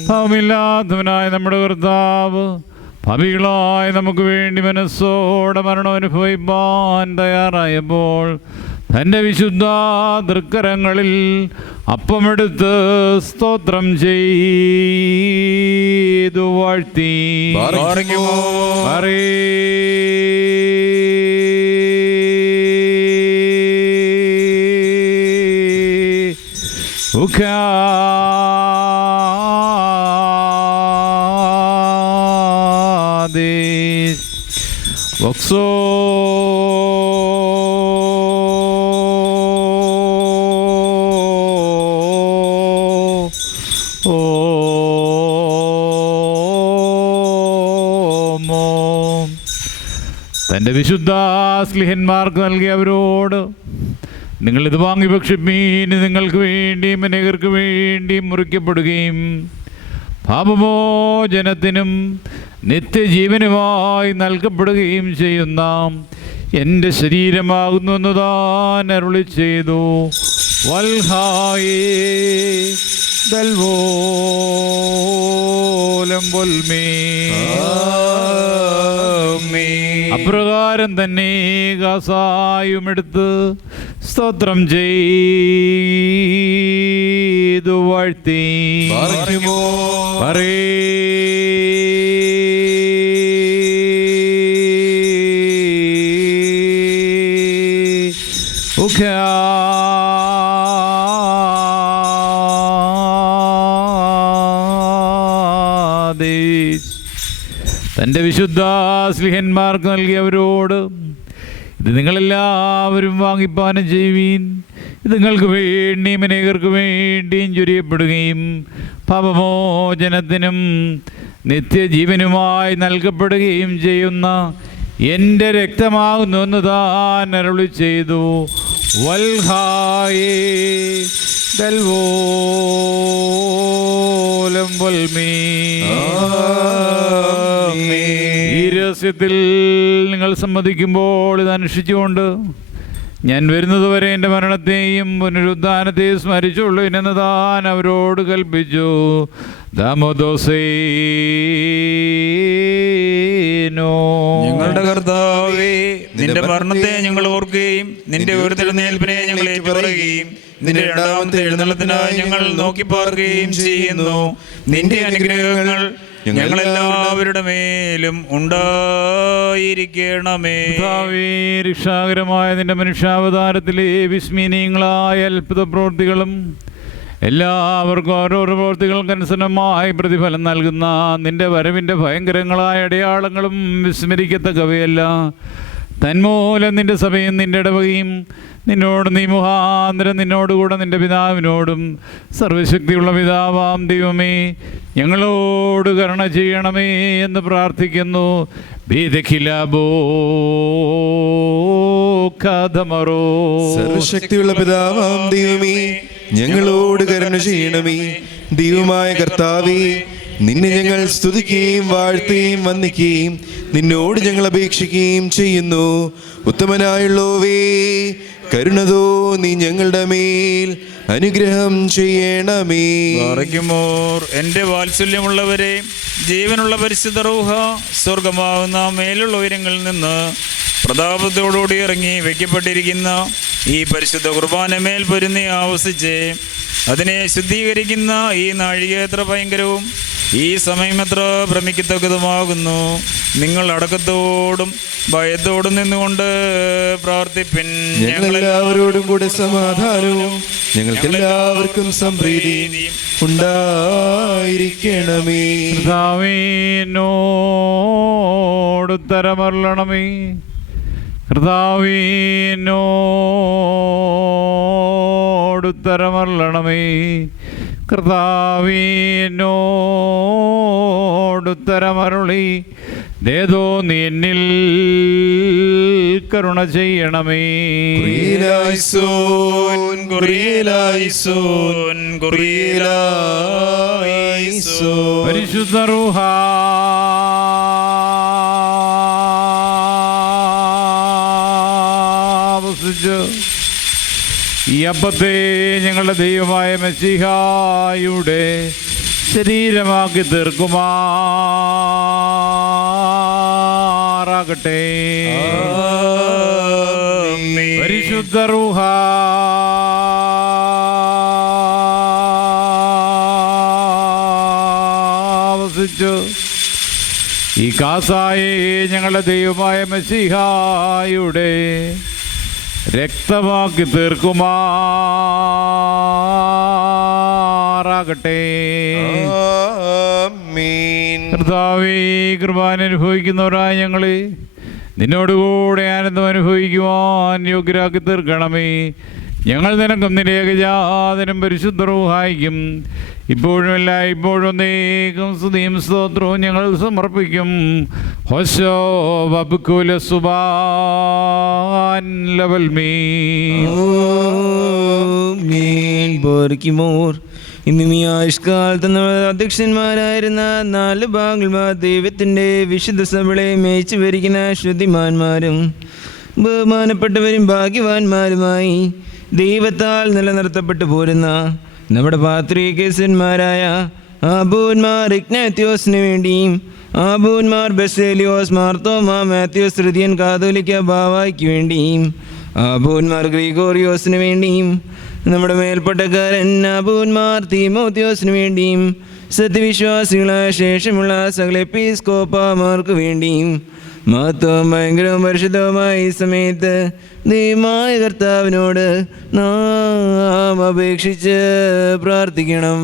ഭാവമില്ലാത്തവനായ നമ്മുടെ കർത്താവ് ഭാവികളായ നമുക്ക് വേണ്ടി മനസ്സോടെ മരണം അനുഭവിപ്പാൻ തയ്യാറായപ്പോൾ തൻ്റെ വിശുദ്ധ തൃക്കരങ്ങളിൽ അപ്പമെടുത്ത് സ്തോത്രം ചെയ്തു വാഴ്ത്തി വക്സോ തൻ്റെ വിശുദ്ധ സ്ലിഹന്മാർക്ക് നൽകിയവരോട് നിങ്ങളിത് വാങ്ങി ഭക്ഷിപ്പീൻ, നിങ്ങൾക്ക് വേണ്ടിയും അനേകർക്ക് വേണ്ടിയും മുറിക്കപ്പെടുകയും പാപമോചനത്തിനും നിത്യജീവനുമായി നൽകപ്പെടുകയും ചെയ്യുന്ന എൻ്റെ ശരീരമാകുന്നു എന്ന് താൻ അരുളി ചെയ്തു. വൽഹായേ ദൽവോലം വൽമേ. അപ്രകാരം തന്നെ കാസായുമെടുത്ത് സ്തോത്രം ചെയ്തു വാഴ്ത്തി പറേ തൻ്റെ വിശുദ്ധ സ്ലിഹന്മാർക്ക് നൽകിയവരോട് ഇത് നിങ്ങളെല്ലാവരും വാങ്ങിപ്പാനം ചെയ്യുവീൻ, ഇത് നിങ്ങൾക്ക് വേണ്ടിയും അനേകർക്ക് വേണ്ടിയും ചൊരിയപ്പെടുകയും പാപമോചനത്തിനും നിത്യജീവനുമായി നൽകപ്പെടുകയും ചെയ്യുന്ന എൻ്റെ രക്തമാകുന്നു എന്ന് താൻ അരുളി ചെയ്തു. വൽഹായേ ദൽവോലം വൽമേ. ഈ രഹസ്യത്തിൽ നിങ്ങൾ സമ്മതിക്കുമ്പോൾ ഇത് അനുഷ്ഠിച്ചുകൊണ്ട് ഞാൻ വരുന്നതുവരെ എൻ്റെ മരണത്തെയും പുനരുദ്ധാനത്തെയും സ്മരിച്ചുള്ളൂ എന്ന് താൻ അവരോട് കൽപ്പിച്ചു. ഞങ്ങളുടെ കർത്താവേ, നിന്റെ മരണത്തെ ഞങ്ങൾ ഓർക്കുകയും നിന്റെ ഉയർത്തെഴുന്നേൽപ്പിനെ ഞങ്ങൾ ഏറ്റുപറയുകയും നിന്റെ രണ്ടാമത്തെ എഴുന്നള്ളത്തിനായി ഞങ്ങൾ നോക്കിപ്പാർക്കുകയും ചെയ്യുന്നു. നിന്റെ അനുഗ്രഹങ്ങൾ ഞങ്ങളെല്ലാവരുടെ മേലും ഉണ്ടായിരിക്കണമേ. കർത്താവേ, രക്ഷാകരമായ നിന്റെ മനുഷ്യാവതാരത്തിലെ വിസ്മീനീയങ്ങളായ അത്ഭുത പ്രവൃത്തികളും എല്ലാവർക്കും ഓരോരോ പ്രവൃത്തികൾക്കനുസരണമായി പ്രതിഫലം നൽകുന്ന നിന്റെ വരവിൻ്റെ ഭയങ്കരങ്ങളായ അടയാളങ്ങളും വിസ്മരിക്കത്തക്കവയല്ല. തന്മൂലം നിന്റെ സഭയും നിന്റെ ഇടവകയും നിന്നോട് നീ മുഖാന്തരം നിന്നോടുകൂടെ നിന്റെ പിതാവിനോടും സർവശക്തിയുള്ള പിതാവാം ദൈവമേ ഞങ്ങളോട് കരുണ ചെയ്യണമേ എന്ന് പ്രാർത്ഥിക്കുന്നു. സർവശക്തിയുള്ള പിതാവാം ദൈവമേ ഞങ്ങളോട് കരുണ ചെയ്യണമേ. ദൈവമായ കർത്താവേ, നിന്നെ ഞങ്ങൾ സ്തുതിക്കുകയും വാഴ്ത്തുകയും വന്ദിക്കുകയും നിന്നോട് ഞങ്ങൾ അപേക്ഷിക്കുകയും ചെയ്യുന്നു. ഉത്തമനായുള്ളോവേ, കരുണതോ നീ ഞങ്ങളുടെ മേൽ അനുഗ്രഹം ചെയ്യണമേ. എൻ്റെ വാത്സല്യമുള്ളവരെ, ജീവനുള്ള പരിശുദ്ധ റൂഹ സ്വർഗമാകുന്ന മേലുള്ള ഉയരങ്ങളിൽ നിന്ന് പ്രതാപത്തോടുകൂടി ഇറങ്ങി വയ്ക്കപ്പെട്ടിരിക്കുന്ന ഈ പരിശുദ്ധ കുർബാനമേൽ പൊരുന്നി ആവസിച്ച് അതിനെ ശുദ്ധീകരിക്കുന്ന ഈ നാഴിക എത്ര ഭയങ്കരവും ഈ സമയം എത്ര ഭ്രമിക്കത്തക്കതുമാകുന്നു. നിങ്ങൾ അടക്കത്തോടും ഭയത്തോടും നിന്നുകൊണ്ട് പ്രാർത്ഥിപ്പിൻ. ഞങ്ങളെല്ലാവരോടും കൂടെ സമാധാനവും ഞങ്ങൾക്കെല്ലാവർക്കും സംപ്രീതി ഉണ്ടായിരിക്കണമേ. കർത്താവിനോടുത്തരമരുളണമേ. കർത്താവിനോടുത്തരമരുളണമേ. കർത്താവിനോടുത്തരമരുളി ദേദോ നീ എന്നിൽ കരുണ ചെയ്യണമേ. പരിശുദ്ധ റൂഹ ഈ അപ്പത്തെ ഞങ്ങളുടെ ദൈവമായ മെസ്സിഹായുടെ ശരീരമാക്കി തീർക്കുമാറാകട്ടെ. പരിശുദ്ധ റൂഹ വസിച്ചു ഈ കാസായെ ഞങ്ങളുടെ ദൈവമായ മെസ്സിഹായുടെ രക്തമാക്കി തീർക്കുമാറാകട്ടെ. കർത്താവേ, കൃപാന അനുഭവിക്കുന്നവരായ ഞങ്ങളെ നിന്നോടുകൂടെ ആനന്ദം അനുഭവിക്കുവാൻ യോഗ്യരാക്കി തീർക്കണമേ. ഞങ്ങൾ നിനക്കും നിന്റെ ഏകജാതനും പരിശുദ്ധ റൂഹായിക്കും ഇപ്പോഴും ഇപ്പോഴും ഒന്നേക്കും സ്തുതിയും സ്തോത്രവും ഞങ്ങൾ സമർപ്പിക്കും. ഹോശോ വബ്കുല സുബാൻ ലവൽ മീൻ ഇന്നും ഈ ആയുഷ്കാലത്ത് അധ്യക്ഷന്മാരായിരുന്ന 4 ഭാഗന്മാർ ദൈവത്തിൻ്റെ വിശുദ്ധ സഭകളെ മേയിച്ചു വരിക്കുന്ന ശുദ്ധിമാന്മാരും ബഹുമാനപ്പെട്ടവരും ഭാഗ്യവാന്മാരുമായി ദൈവത്താൽ നിലനിർത്തപ്പെട്ടു പോരുന്ന നമ്മുടെ പാത്രീകേസന്മാരായ ആബൂന്മാർ ഇഗ്നാത്യോസിന് വേണ്ടിയും ആബൂന്മാർ ബസേലിയോസ് മാർത്തോമ മാത്യോസ് തൃതീയൻ കാതോലിക്ക ബാവായ്ക്ക് വേണ്ടിയും ആബൂന്മാർ ഗ്രിഗോറിയോസിന് വേണ്ടിയും നമ്മുടെ മേൽപ്പട്ടക്കാരൻ ആബൂന്മാർ തീമോത്യോസിന് വേണ്ടിയും സത്യവിശ്വാസികളായ ശേഷമുള്ള സകല എപ്പിസ്കോപ്പമാർക്ക് വേണ്ടിയും മഹത്വവും ഭയങ്കരവും പരിശുദ്ധവുമായ ഈ സമയത്ത് ദൈവമായ കർത്താവിനോട് നാം അപേക്ഷിച്ച് പ്രാർത്ഥിക്കണം.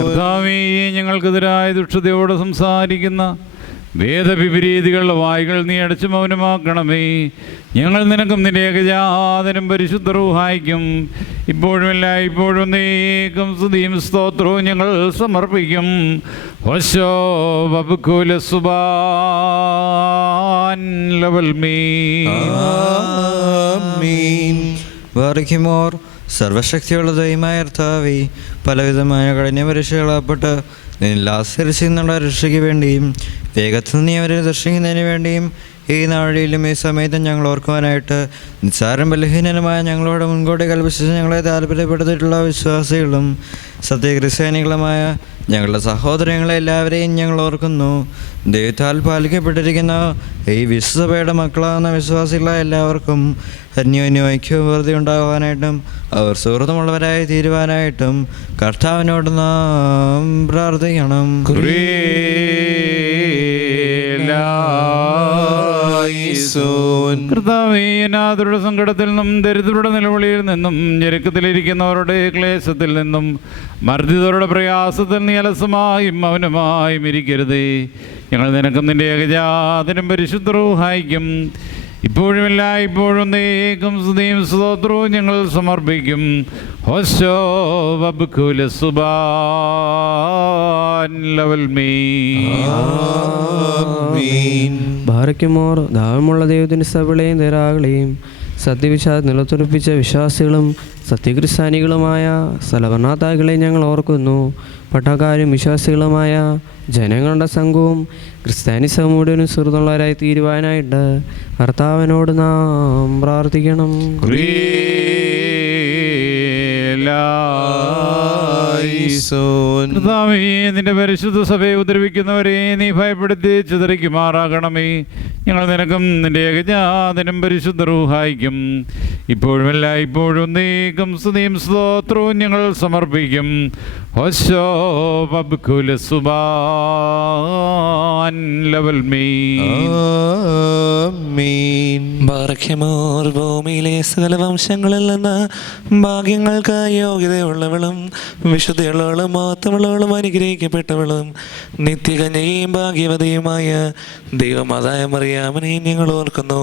കർത്താവേ, ഞങ്ങൾക്കെതിരായ ദുഷ്ടതയോട് സംസാരിക്കുന്ന വേദവിപരീതികളുടെ വായ്കൾ നീ അടച്ചു മൗനമാക്കണമേ. ഞങ്ങൾ നിനക്കും നിന്റെ ഏകജാതനും പരിശുദ്ധ റൂഹായിക്കും ഇപ്പോഴും ഇപ്പോഴും നീക്കും സ്തുതിയും സ്തോത്രവും ഞങ്ങൾ സമർപ്പിക്കും. ഹോശോ വബ്കുല സുബാൻ ലവൽ ബാറഖിമോർ സർവശക്തിയുള്ള ദൈവമായ കർത്താവേ, പലവിധമായ കഠിന പരീക്ഷകളാപ്പെട്ട് നിന്നിൽ ആശ്രയിച്ചുള്ള രക്ഷയ്ക്ക് വേണ്ടിയും വേഗത്തിൽ നീ അവരെ ദർശിക്കുന്നതിന് വേണ്ടിയും ഈ നാഴിയിലും ഈ സമയത്തും ഞങ്ങൾ ഓർക്കുവാനായിട്ട് നിസ്സാരം ബലഹീനനുമായ ഞങ്ങളോട് മുൻകൂട്ടി കൽപ്പിച്ച് ഞങ്ങളെ താല്പര്യപ്പെടുത്തിയിട്ടുള്ള വിശ്വാസികളും സത്യക്രിസ്ത്യാനികളുമായ ഞങ്ങളുടെ സഹോദരങ്ങളെ എല്ലാവരെയും ഞങ്ങൾ ഓർക്കുന്നു. ദൈവത്താൽ പാലിക്കപ്പെട്ടിരിക്കുന്ന ഈ വിശ്വസഭയുടെ മക്കളാകുന്ന വിശ്വാസികളായ എല്ലാവർക്കും അന്യോന്യ ഐക്യവൃത്തി ഉണ്ടാകാനായിട്ടും അവർ സുഹൃത്തുമുള്ളവരായി തീരുവാനായിട്ടും കർത്താവിനോട് നാം പ്രാർത്ഥിക്കണം. കർത്താവേ, അനാഥരുടെ സങ്കടത്തിൽ നിന്നും ദരിദ്രരുടെ നിലവിളിയിൽ നിന്നും ഞെരുക്കത്തിലിരിക്കുന്നവരുടെ ക്ലേശത്തിൽ നിന്നും മർദ്ദിതരുടെ പ്രയാസത്തിൽ നീ അലസമായും മൗനമായും ഇരിക്കരുതേ. ഞങ്ങൾ നിനക്കും നിന്റെ ഏകജാതനും പരിശുദ്ധ റൂഹായിക്കും ഇപ്പോഴുമില്ല ഇപ്പോഴും നീക്കും സ്തുതിയും സ്തോത്രവും ഞങ്ങൾ സമർപ്പിക്കും. ഹോശോ വബ്കുല സുബാൻ ലവൽ ഭാരയ്ക്കുമോർ ദാഹമുള്ള ദൈവത്തിൻ്റെ സഭകളെയും ധരാകളെയും സത്യവിശ്വാസം നിലത്തുറപ്പിച്ച വിശ്വാസികളും സത്യക്രിസ്ത്യാനികളുമായ സ്ഥലവർണാതാക്കളെ ഞങ്ങൾ ഓർക്കുന്നു. പട്ടക്കാരും വിശ്വാസികളുമായ ജനങ്ങളുടെ സംഘവും ക്രിസ്ത്യാനി സമൂഹത്തിനും സുഹൃത്തുള്ളവരായി തീരുവാനായിട്ട് കർത്താവിനോട് നാം പ്രാർത്ഥിക്കണം. കർത്താവേ, നിന്റെ പരിശുദ്ധ സഭയെ ഉപദ്രവിക്കുന്നവരെ നീ ഭയപ്പെടുത്തി ചിതറിക്കുമാറാകണമേ. ഞങ്ങൾ നിനക്കും നിന്റെ ഏകജാതനും പരിശുദ്ധ റൂഹായിക്കും ഇപ്പോഴുമല്ല ഇപ്പോഴും നീക്കും സ്തുതിയും സ്തോത്രവും ഞങ്ങൾ സമർപ്പിക്കും. ഹോശോ വബ്കുല സുബാൻ ലവൽ ബാറഖ്യമോർ ഭൂമിയിലെ സകല വംശങ്ങളിൽ നിന്ന് ഭാഗ്യങ്ങൾക്ക് യോഗ്യതയുള്ളവളും വിശുദ്ധിയുള്ളവളും മഹത്വമുള്ളവളും അനുഗ്രഹിക്കപ്പെട്ടവളും നിത്യകന്യകയും ഭാഗ്യവതിയുമായ ദൈവമാതായ മറിയാമിനെയും ഞങ്ങൾ ഓർക്കുന്നു.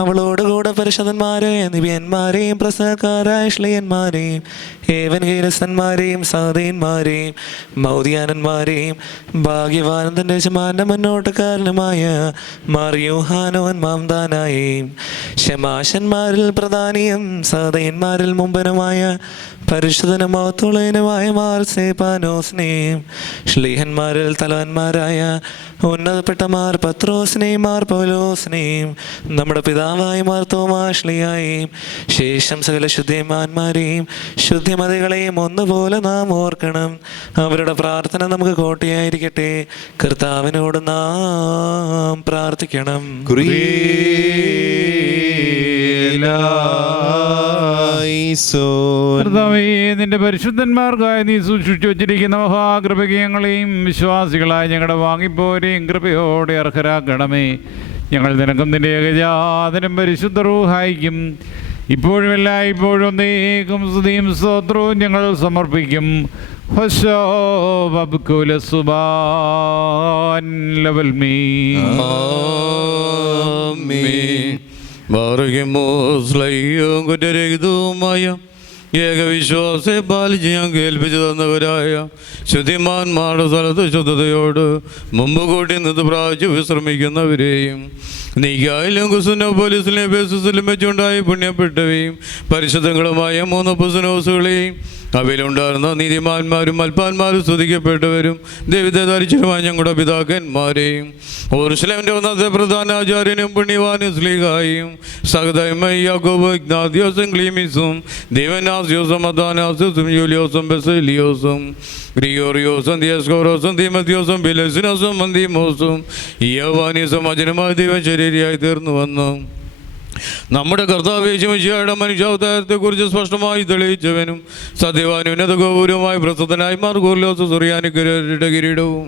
അവളോടുകൂടെ പരിശുദ്ധന്മാരെയും നിബിയന്മാരെയും പ്രസംഗക്കാരായ ശ്ലീയന്മാരെയും ഏവൻഗേലസ്തന്മാരെയും സാദയന്മാരെയും മൗദ്യാനന്മാരെയും ഭാഗ്യവാനും തൻ്റെ യജമാന്റെ മുന്നോട്ടക്കാരനുമായ മാറിയൂഹാനോൻ മാംദാനായെയും ശമാശന്മാരിൽ പ്രധാനിയും സാദയന്മാരിൽ മുമ്പനുമായ പരിശുദ്ധനും മഹത്തുള്ളവനുമായ മാർ സേപാനോസിനെയും ശ്ലീഹന്മാരിൽ തലവന്മാരായ ഉന്നതപ്പെട്ട മാർ പത്രോസിനെയും മാർ പൗലോസിനെയും നമ്മുടെ പിതാവായ മാർ തോമാശ്ലിയായും ശേഷം സകല ശുദ്ധിമാന്മാരെയും ശുദ്ധിമതികളെയും ഒന്നുപോലെ നാം ഓർക്കണം. അവരുടെ പ്രാർത്ഥന നമുക്ക് കോട്ടയായിരിക്കട്ടെ. കർത്താവിനോട് നാം പ്രാർത്ഥിക്കണം. കർത്താവേ, നിന്റെ പരിശുദ്ധന്മാർക്കായി നീ സൂക്ഷിച്ചു വച്ചിരിക്കുന്ന മഹാകൃപകങ്ങളെയും വിശ്വാസികളായ ഞങ്ങളുടെ വാങ്ങിപ്പോരെയും കൃപയോടെ അർഹരാക്കണമേ. ഞങ്ങൾ നിനക്കും നിന്റെ ഏകജാതനും പരിശുദ്ധ റൂഹായിക്കും ഇപ്പോഴുമല്ല ഇപ്പോഴും നീക്കും സ്തുതിയും സ്തോത്രവും ഞങ്ങൾ സമർപ്പിക്കും. ഹോശോ വബ്കുല സുബാൻ ലവൽ കുറ്റരഹിതവുമായ ഏകവിശ്വാസത്തെ പാലിച്ച് ഞാൻ കേൾപ്പിച്ചു തന്നവരായ ശുദ്ധിമാന്മാരുടെ സ്ഥലത്ത് ശുദ്ധതയോട് മുമ്പ് കൂട്ടി നിന്ന് പ്രാപിച്ച് വിശ്രമിക്കുന്നവരെയും നീക്കായാലും കുസുനോ പോലീസിലെ ബേസിലും വെച്ചുണ്ടായി പുണ്യപ്പെട്ടവയും പരിശുദ്ധങ്ങളുമായ 3 പുസ്തനോസുകളെയും അവയിലുണ്ടായിരുന്ന നീതിമാന്മാരും അൽപ്പാന്മാരും സ്തുതിക്കപ്പെട്ടവരും ദൈവത്തെ ധരിച്ചതുമായ ഞങ്ങളുടെ പിതാക്കന്മാരെയും യെരൂശലേമിന്റെ ഒന്നാമത്തെ പ്രധാന ആചാര്യനും പുണ്യവാനും സ്ലീഹായും സഹദൈമയും യാക്കോബും ഇഗ്നാത്യോസും ക്ലീമിസും ദീവനാസ്യോസും അദാനാസ്യോസും യൂലിയോസും ബെസേലിയോസും ഗ്രിഗോറിയോസും ദിയസ്കോറോസും തീമത്യോസും ബിലസിനോസും മന്തിമോസും യോവാനീസും വചനമായ ദൈവം ശരീരയായി തീർന്നു വന്നു. നമ്മുടെ കർത്താവ് യേശുമിശിഹായുടെ മനുഷ്യാവതാരത്തെക്കുറിച്ച് സ്പഷ്ടമായി തെളിയിച്ചവനും സത്യവാനും ഉന്നത ഗൗരവമായി പ്രസിദ്ധനായി മാർ കൂർലോസ് സുറിയാനിക്കരുടെ കിരീടവും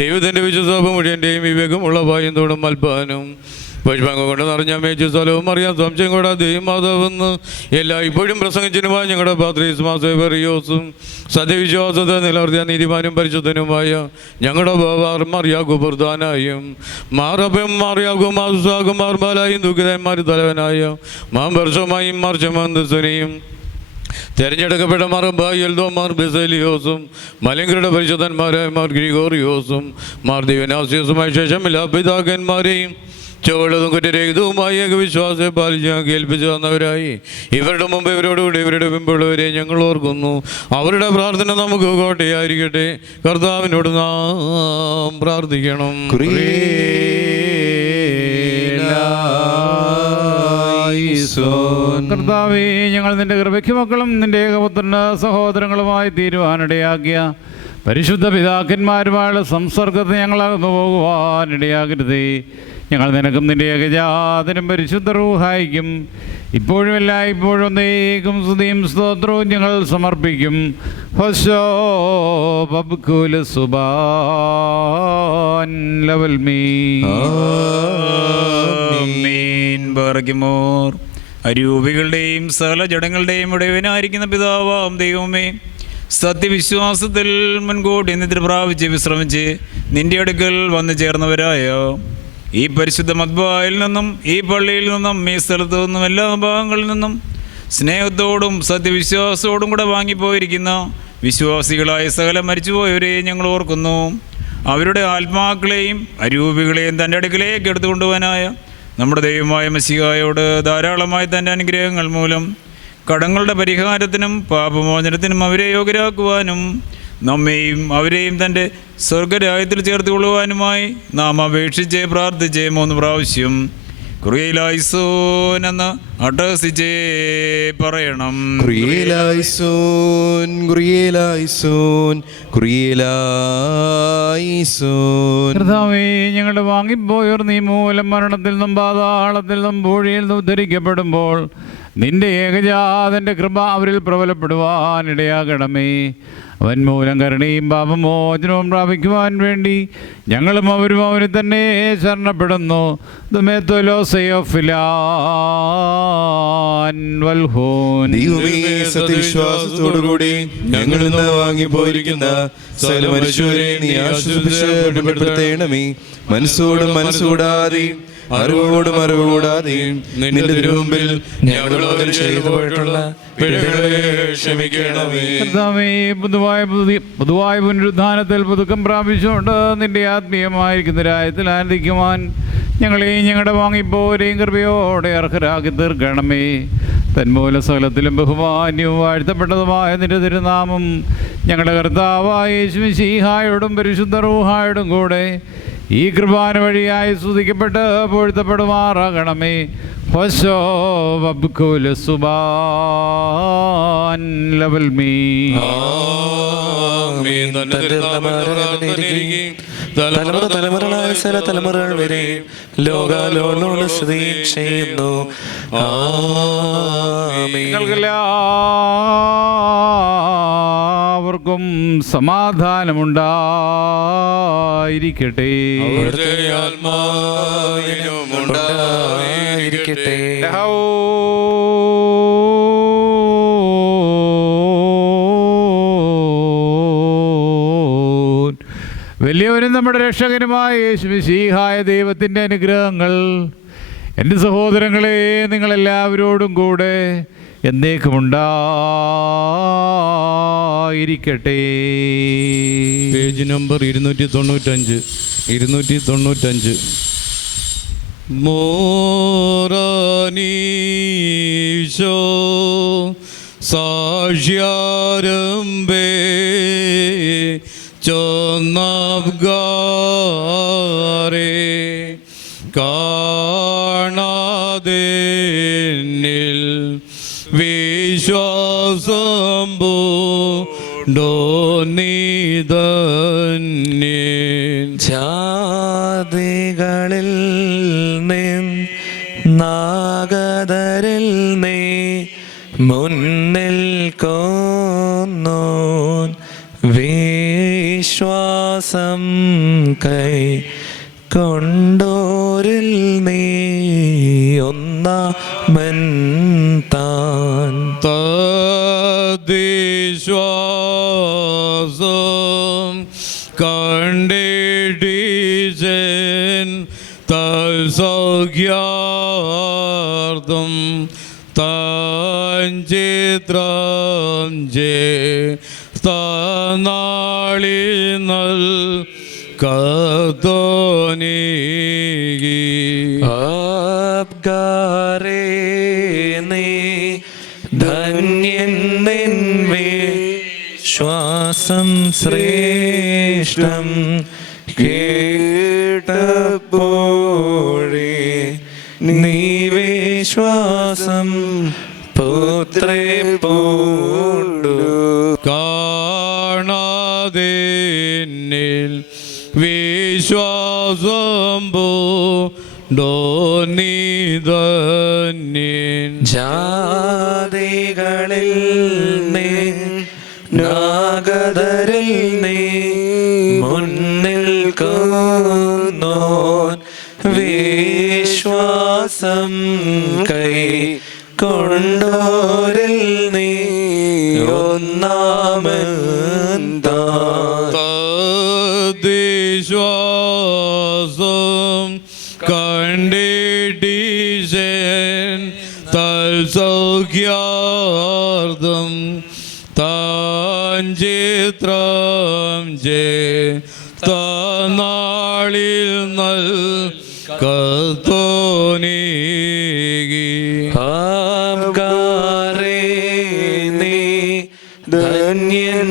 ദൈവത്തിൻ്റെ വിശ്വസഭ മുഴുവൻ്റെയും വിവേകമുള്ള പായന്തോടും അൽപ്പാനും പുഷ്പങ്ങൾ കൊണ്ട് നിറഞ്ഞ മേച്ചു സ്ഥലവും അറിയാൻ സംശയം കൂടാതെയും മാതാവെന്ന് എല്ലാ ഇപ്പോഴും പ്രസംഗിച്ചനുമായ ഞങ്ങളുടെ പാത്രീസ്മാസേവറിയോസും സത്യവിശ്വാസത്തെ നിലനിർത്തിയ നീതിമാനും പരിശുദ്ധനുമായ ഞങ്ങളുടെ ബാബാർ മറിയാഗു പ്രധാനായും മാറബം മാറിയാകും മാസുസാകും മാർബാലായും ദുഃഖിതന്മാർ തലവനായ മാംബർഷമായും മാർച്ചമന്ദസനെയും തിരഞ്ഞെടുക്കപ്പെട്ട മറബായൽദോ മാർ ബെസേലിയോസും മലങ്കരുടെ പരിശുദ്ധന്മാരായ മാർ ഗ്രിഗോറിയോസും മാർ ദിവനാസ്യോസുമായ ശേഷം എല്ലാ പിതാക്കന്മാരെയും ചുവടും കുറ്റരഹിതവുമായി ഏകവിശ്വാസത്തെ പാലിച്ച് ഞാൻ കേൾപ്പിച്ചു തന്നവരായി ഇവരുടെ മുമ്പ് ഇവരോടുകൂടി ഇവരുടെ പിമ്പുള്ളവരെ ഞങ്ങൾ ഓർക്കുന്നു. അവരുടെ പ്രാർത്ഥന നമുക്ക് കോട്ടയായിരിക്കട്ടെ. കർത്താവിനോട് നാം പ്രാർത്ഥിക്കണം. കർത്താവേ, ഞങ്ങൾ നിന്റെ കൃപയ്ക്ക് മക്കളും നിന്റെ ഏകപുത്രന്റെ സഹോദരങ്ങളുമായി തീരുവാനിടയാക്കിയ പരിശുദ്ധ പിതാക്കന്മാരുമായുള്ള സംസർഗത്തിൽ ഞങ്ങളകന്നു പോകുവാനിടയാകരുതേ. ഞങ്ങൾ നിനക്കും നിന്റെ ഏകജാതനും പരിശുദ്ധ റൂഹായിക്കും ഇപ്പോഴും എല്ലായ്പ്പോഴും ഒന്നേക്കും സ്തുതിയും സ്തോത്രവും ഞങ്ങൾ സമർപ്പിക്കും. ഹോശോ ബബ്കുല സുബാൻ ലവൽ ആമീൻ. ബർഗിമോർ. അരൂപികളുടെയും സകല ജഡങ്ങളുടെയും ഇടയവനായിരിക്കുന്ന പിതാവാം ദൈവമേ, സത്യവിശ്വാസത്തിൽ മുൻകൂട്ടി നിദ്ര പ്രാപിച്ച് വിശ്രമിച്ച് നിന്റെ അടുക്കൽ വന്നു ചേർന്നവരായ ഈ പരിശുദ്ധ മദ്ബായിൽ നിന്നും ഈ പള്ളിയിൽ നിന്നും ഈ സ്ഥലത്തു നിന്നും എല്ലാ ഭാഗങ്ങളിൽ നിന്നും സ്നേഹത്തോടും സത്യവിശ്വാസത്തോടും കൂടെ വാങ്ങിപ്പോയിരിക്കുന്ന വിശ്വാസികളായ സകല മരിച്ചുപോയവരെ ഞങ്ങൾ ഓർക്കുന്നു. അവരുടെ ആത്മാക്കളെയും അരൂപികളെയും തൻ്റെ അടുക്കലേക്ക് എടുത്തുകൊണ്ടുപോകാനായ നമ്മുടെ ദൈവമായ മശിഹായോട് ധാരാളമായി തൻ്റെ അനുഗ്രഹങ്ങൾ മൂലം കടങ്ങളുടെ പരിഹാരത്തിനും പാപമോചനത്തിനും അവരെ യോഗ്യരാക്കുവാനും നമ്മെയും അവരെയും തൻ്റെ സ്വർഗരാജ്യത്തിൽ ചേർത്തുകൊള്ളുവാനുമായി നാം അപേക്ഷിച്ച് പ്രാർത്ഥിച്ച് 3 പ്രാവശ്യം കുറിയലായിസോൻ എന്ന് അട്ടഹസിച്ചേ പറയണം. കുറിയലായിസോൻ, കുറിയലായിസോൻ, കുറിയലായിസോൻ. കർത്താവേ, ഞങ്ങളുടെ വാങ്ങിപ്പോയവർ നീ മൂലം മരണത്തിൽ നിന്നും പാതാളത്തിൽ നിന്നും പൂഴിയിൽ നിന്നും ഉദ്ധരിക്കപ്പെടുമ്പോൾ നിന്റെ ഏകജാതൻ്റെ കൃപ അവരിൽ പ്രബലപ്പെടുവാനിടയാകണമേ. അവൻ മൂലം കരുണയും പാപമോചനവും പ്രാപിക്കുവാൻ വേണ്ടി ഞങ്ങളും അവരും അവന് തന്നെ ശരണപ്പെടുന്നു. ദൈവമേ, സത്യവിശ്വാസത്തോടുകൂടി ഞങ്ങൾ ഇന്ന് വാങ്ങിപ്പോയിരിക്കുന്ന സകല മനുഷ്യരെ നീ ആശ്വസിപ്പിക്കണമേ. മനസ്സോടും മനസ്സൂടാതെ അറിവോടും അറിവൂടാതെ നിന്റെ തിരുമുമ്പിൽ ഞങ്ങളോട് ചെയ്തുപോയിട്ടുള്ള പിഴകളെ ക്ഷമിക്കണമേ. പുതുവായ പുനരുദ്ധാനത്തിൽ പുതുക്കം പ്രാപിച്ചുകൊണ്ട് നിന്റെ ആത്മീയമായിരിക്കുന്ന രാജ്യത്തിൽ ആനന്ദിക്കുവാൻ ഞങ്ങളെയും ഞങ്ങളുടെ വാങ്ങിപ്പോരെയും കൃപയോടെ അർഹരാക്കി തീർക്കണമേ. തന്മൂല സകലത്തിലും ബഹുമാന്യവും വാഴ്ത്തപ്പെട്ടതുമായ നിന്റെ തിരുനാമം ഞങ്ങളുടെ കർത്താവായ യേശുമിശിഹായോടും പരിശുദ്ധ റൂഹായോടും കൂടെ ഈ കൃപാന വഴിയായി സ്തുതിക്കപ്പെട്ട് പൊഴുത്തപ്പെടുമാറാകണമേ. ഹോശോ ബബ്കുല സുബാൻ ലവൽ മീ. തലമുറകളായ ചില തലമുറകൾ വരെ ലോകാലോളോട് സ്തുതി ചെയ്യുന്നു. നിങ്ങൾക്കെല്ലാവർക്കും സമാധാനമുണ്ടായിരിക്കട്ടെ. ആത്മാവിനുമുണ്ടായിരിക്കട്ടെ. വലിയവനും നമ്മുടെ രക്ഷകനുമായ യേശുമിശിഹായ ദൈവത്തിൻ്റെ അനുഗ്രഹങ്ങൾ എൻ്റെ സഹോദരങ്ങളെ നിങ്ങളെല്ലാവരോടും കൂടെ എന്നേക്കും ഉണ്ടായിരിക്കട്ടെ. Page number 295. മോറാനീശോ സാക്ഷ്യാരംഭേ ചൊന്നബ്ഗാരേ കാണാതെ നിൽ വിശ്വാസം പൂണ്ടോ നീതന്യേ. ജാതികളിൽ നാഗതരിൽ നീ മുന്നിൽ കൊന്നോൻ വിശ്വാസം കൈ കൊണ്ടോരിൽ നീ ഒന്നാമൻ താൻ. തദ്വിശ്വാസം കണ്ടിടീശൻ തൽസൗഖ്യാർത്ഥം തഞ്ചിത്രം തനാളി നൽ കത്തോനീകി. ആബ്ഗാരേ നീ ധന്യൻ നിൻ വിശ്വാസം ശ്രേഷ്ഠം കേട്ടപ്പോഴേ നീ വിശ്വാസം പുത്രേ പൂണ്ടു. കാണാ എന്നിൽ വിശ്വാസം പൂണ്ടോന്നിതന്യൻ. ജാതികളിൽ നാഗതരിൽ നീ മുന്നിൽ കോന്നോൻ വിശ്വാസം കൈ കൊണ്ടോരിൽ നീ വിശ്വാസം കണ്ടിട്ടീശൻ തൽസൗഖ്യാർത്ഥം താൻ ചിത്രം തനാളിൽ നൽ കത്തോനീകി. ആബ്കാരേ നീ ധന്യൻ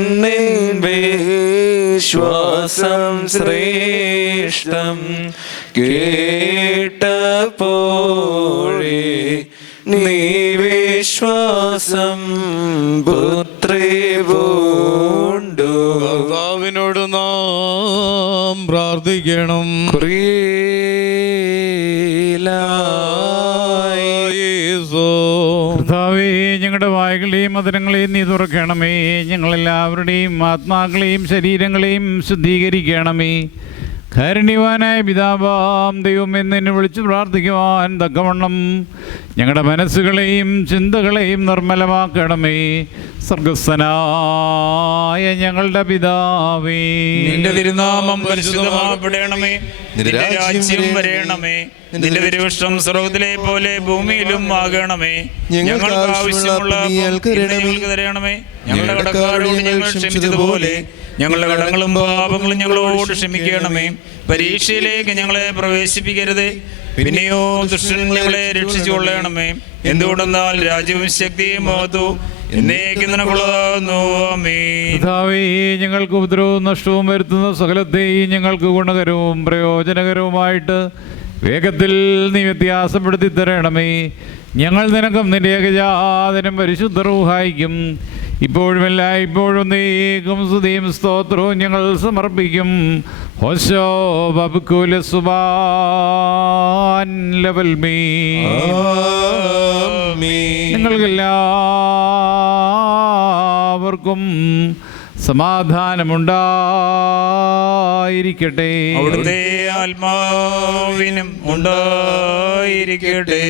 വിശ്വാസം ശ്രേഷ്ഠം കേട്ടപ്പോഴേ നീ വിശ്വാസം പുത്രേ പൂണ്ടു. കർത്താവിനോട് നാം പ്രാർത്ഥിക്കണം. കർത്താവേ, ഞങ്ങളുടെ വായ്കളെയും മധുരങ്ങളെയും നീ തുറക്കണമേ. ഞങ്ങളെല്ലാവരുടെയും ആത്മാക്കളെയും ശരീരങ്ങളെയും ശുദ്ധീകരിക്കണമേ. കാരുണ്യവാനായ പിതാവാം ദൈവം എന്നെ വിളിച്ച് പ്രാർത്ഥിക്കുവാൻ തക്കവണ്ണം ഞങ്ങളുടെ മനസ്സുകളെയും ചിന്തകളെയും നിർമ്മലമാക്കണമേ. സ്വർഗസ്ഥനായ ഞങ്ങളുടെ പിതാവേ, നിന്റെ തിരുനാമം പരിശുദ്ധമാക്കപ്പെടണമേ. നിന്റെ രാജ്യം വരേണമേ. നിന്റെ തിരുവിഷ്ടം സ്വർഗ്ഗത്തിലെ പോലെ ഭൂമിയിലും ആകണമേ. ഞങ്ങൾക്ക് ആവശ്യമുള്ള ഞങ്ങൾക്ക് തരണമേ. ഞങ്ങളുടെ കടക്കാരോട് ഞങ്ങൾ ക്ഷമിച്ചതുപോലെ ഞങ്ങളുടെ കടങ്ങളും പാപങ്ങളും ഞങ്ങളോട് ക്ഷമിക്കണമേ. പരീക്ഷയിലേക്ക് ഞങ്ങളെ പ്രവേശിപ്പിക്കരുത്, പിന്നെയോ ദുഷ്ടൻ ഞങ്ങളെ രക്ഷിച്ചു കൊള്ളണമേ. എന്തുകൊണ്ടെന്നാൽ രാജ്യവും ശക്തിയും മഹത്വവും എന്നേക്കും നിനക്കുള്ളതാകുന്നു. ആമേൻ. കർത്താവേ, ഞങ്ങൾക്ക് ഉപദ്രവവും നഷ്ടവും വരുത്തുന്ന സകലത്തെയും ഞങ്ങൾക്ക് ഗുണകരവും പ്രയോജനകരവുമായിട്ട് വേഗത്തിൽ നീ വ്യത്യാസപ്പെടുത്തി തരണമേ. ഞങ്ങൾ നിനക്കും നിന്റെ ഏകജാതനും പരിശുദ്ധ റൂഹായിക്കും ഇപ്പോഴുമല്ല ഇപ്പോഴും നീക്കും സ്തുതിയും സ്തോത്രവും ഞങ്ങൾ സമർപ്പിക്കും. ഹോശോ ബബ്കുല സുബാൻ ലവൽ മീ. നിങ്ങൾക്കെല്ലാവർക്കും സമാധാനമുണ്ടായിരിക്കട്ടെ. അവിടുത്തെ ആത്മാവിനും ഉണ്ടായിരിക്കട്ടെ.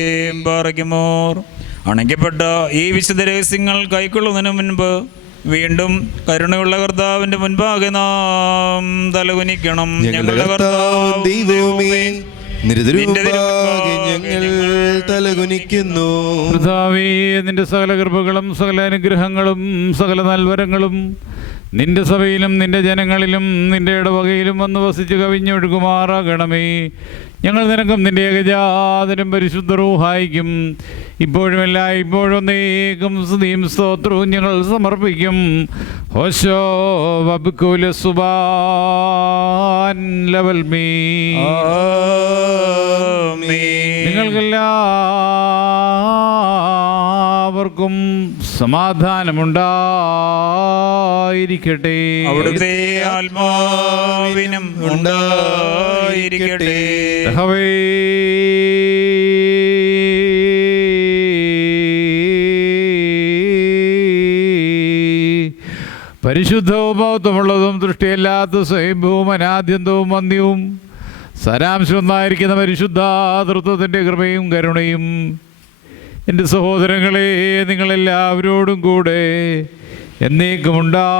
പാറയ്ക്കുമോർ അണയ്ക്കപ്പെട്ട ഈ വിശുദ്ധ രഹസ്യങ്ങൾ കൈക്കൊള്ളുന്നതിന് മുൻപ് വീണ്ടും കരുണയുള്ള കർത്താവിന്റെ മുൻപാകെ നാം തലകുനിക്കണം. ഞങ്ങളുടെ കർത്താവ് ദൈവമേ, നിരുതിരുമുമ്പാകെ ഞങ്ങൾ തലകുനിക്കുന്നു. കർത്താവേ, നിന്റെ സകല കൃപകളും സകല അനുഗ്രഹങ്ങളും സകല നൽവരങ്ങളും നിന്റെ സഭയിലും നിന്റെ ജനങ്ങളിലും നിന്റെ ഇടവകയിലും വന്ന് വസിച്ച് കവിഞ്ഞൊഴുകുമാറാകണമേ. ഞങ്ങൾ നിനക്കും നിന്റെ ഏകജാതനും പരിശുദ്ധ റൂഹായിക്കും ഇപ്പോഴുമല്ല ഇപ്പോഴും നീക്കും സ്തുതിയും സ്തോത്രവും ഞങ്ങൾ സമർപ്പിക്കും. ഹോശോ വബ്കുല സുബാൻ ലവൽ മീ. നിങ്ങൾക്കെല്ലാവർക്കും സമാധാനമുണ്ടായിരിക്കട്ടെ. അവിടുത്തെ ആത്മാവിനും ഉണ്ടായിരിക്കട്ടെ. യഹോവേ, പരിശുദ്ധവും മഹത്വമുള്ളതും ദൃഷ്ടിയല്ലാത്ത സ്വയംഭൂവും അനാദ്യന്തവും വന്ധ്യവും സാരാംശമൊന്നായിരിക്കുന്ന പരിശുദ്ധ തൃത്വത്തിൻ്റെ കൃപയും കരുണയും എൻ്റെ സഹോദരങ്ങളെ നിങ്ങളെല്ലാവരോടും കൂടെ എന്നേക്കും ഉണ്ടായിരിക്കട്ടെ.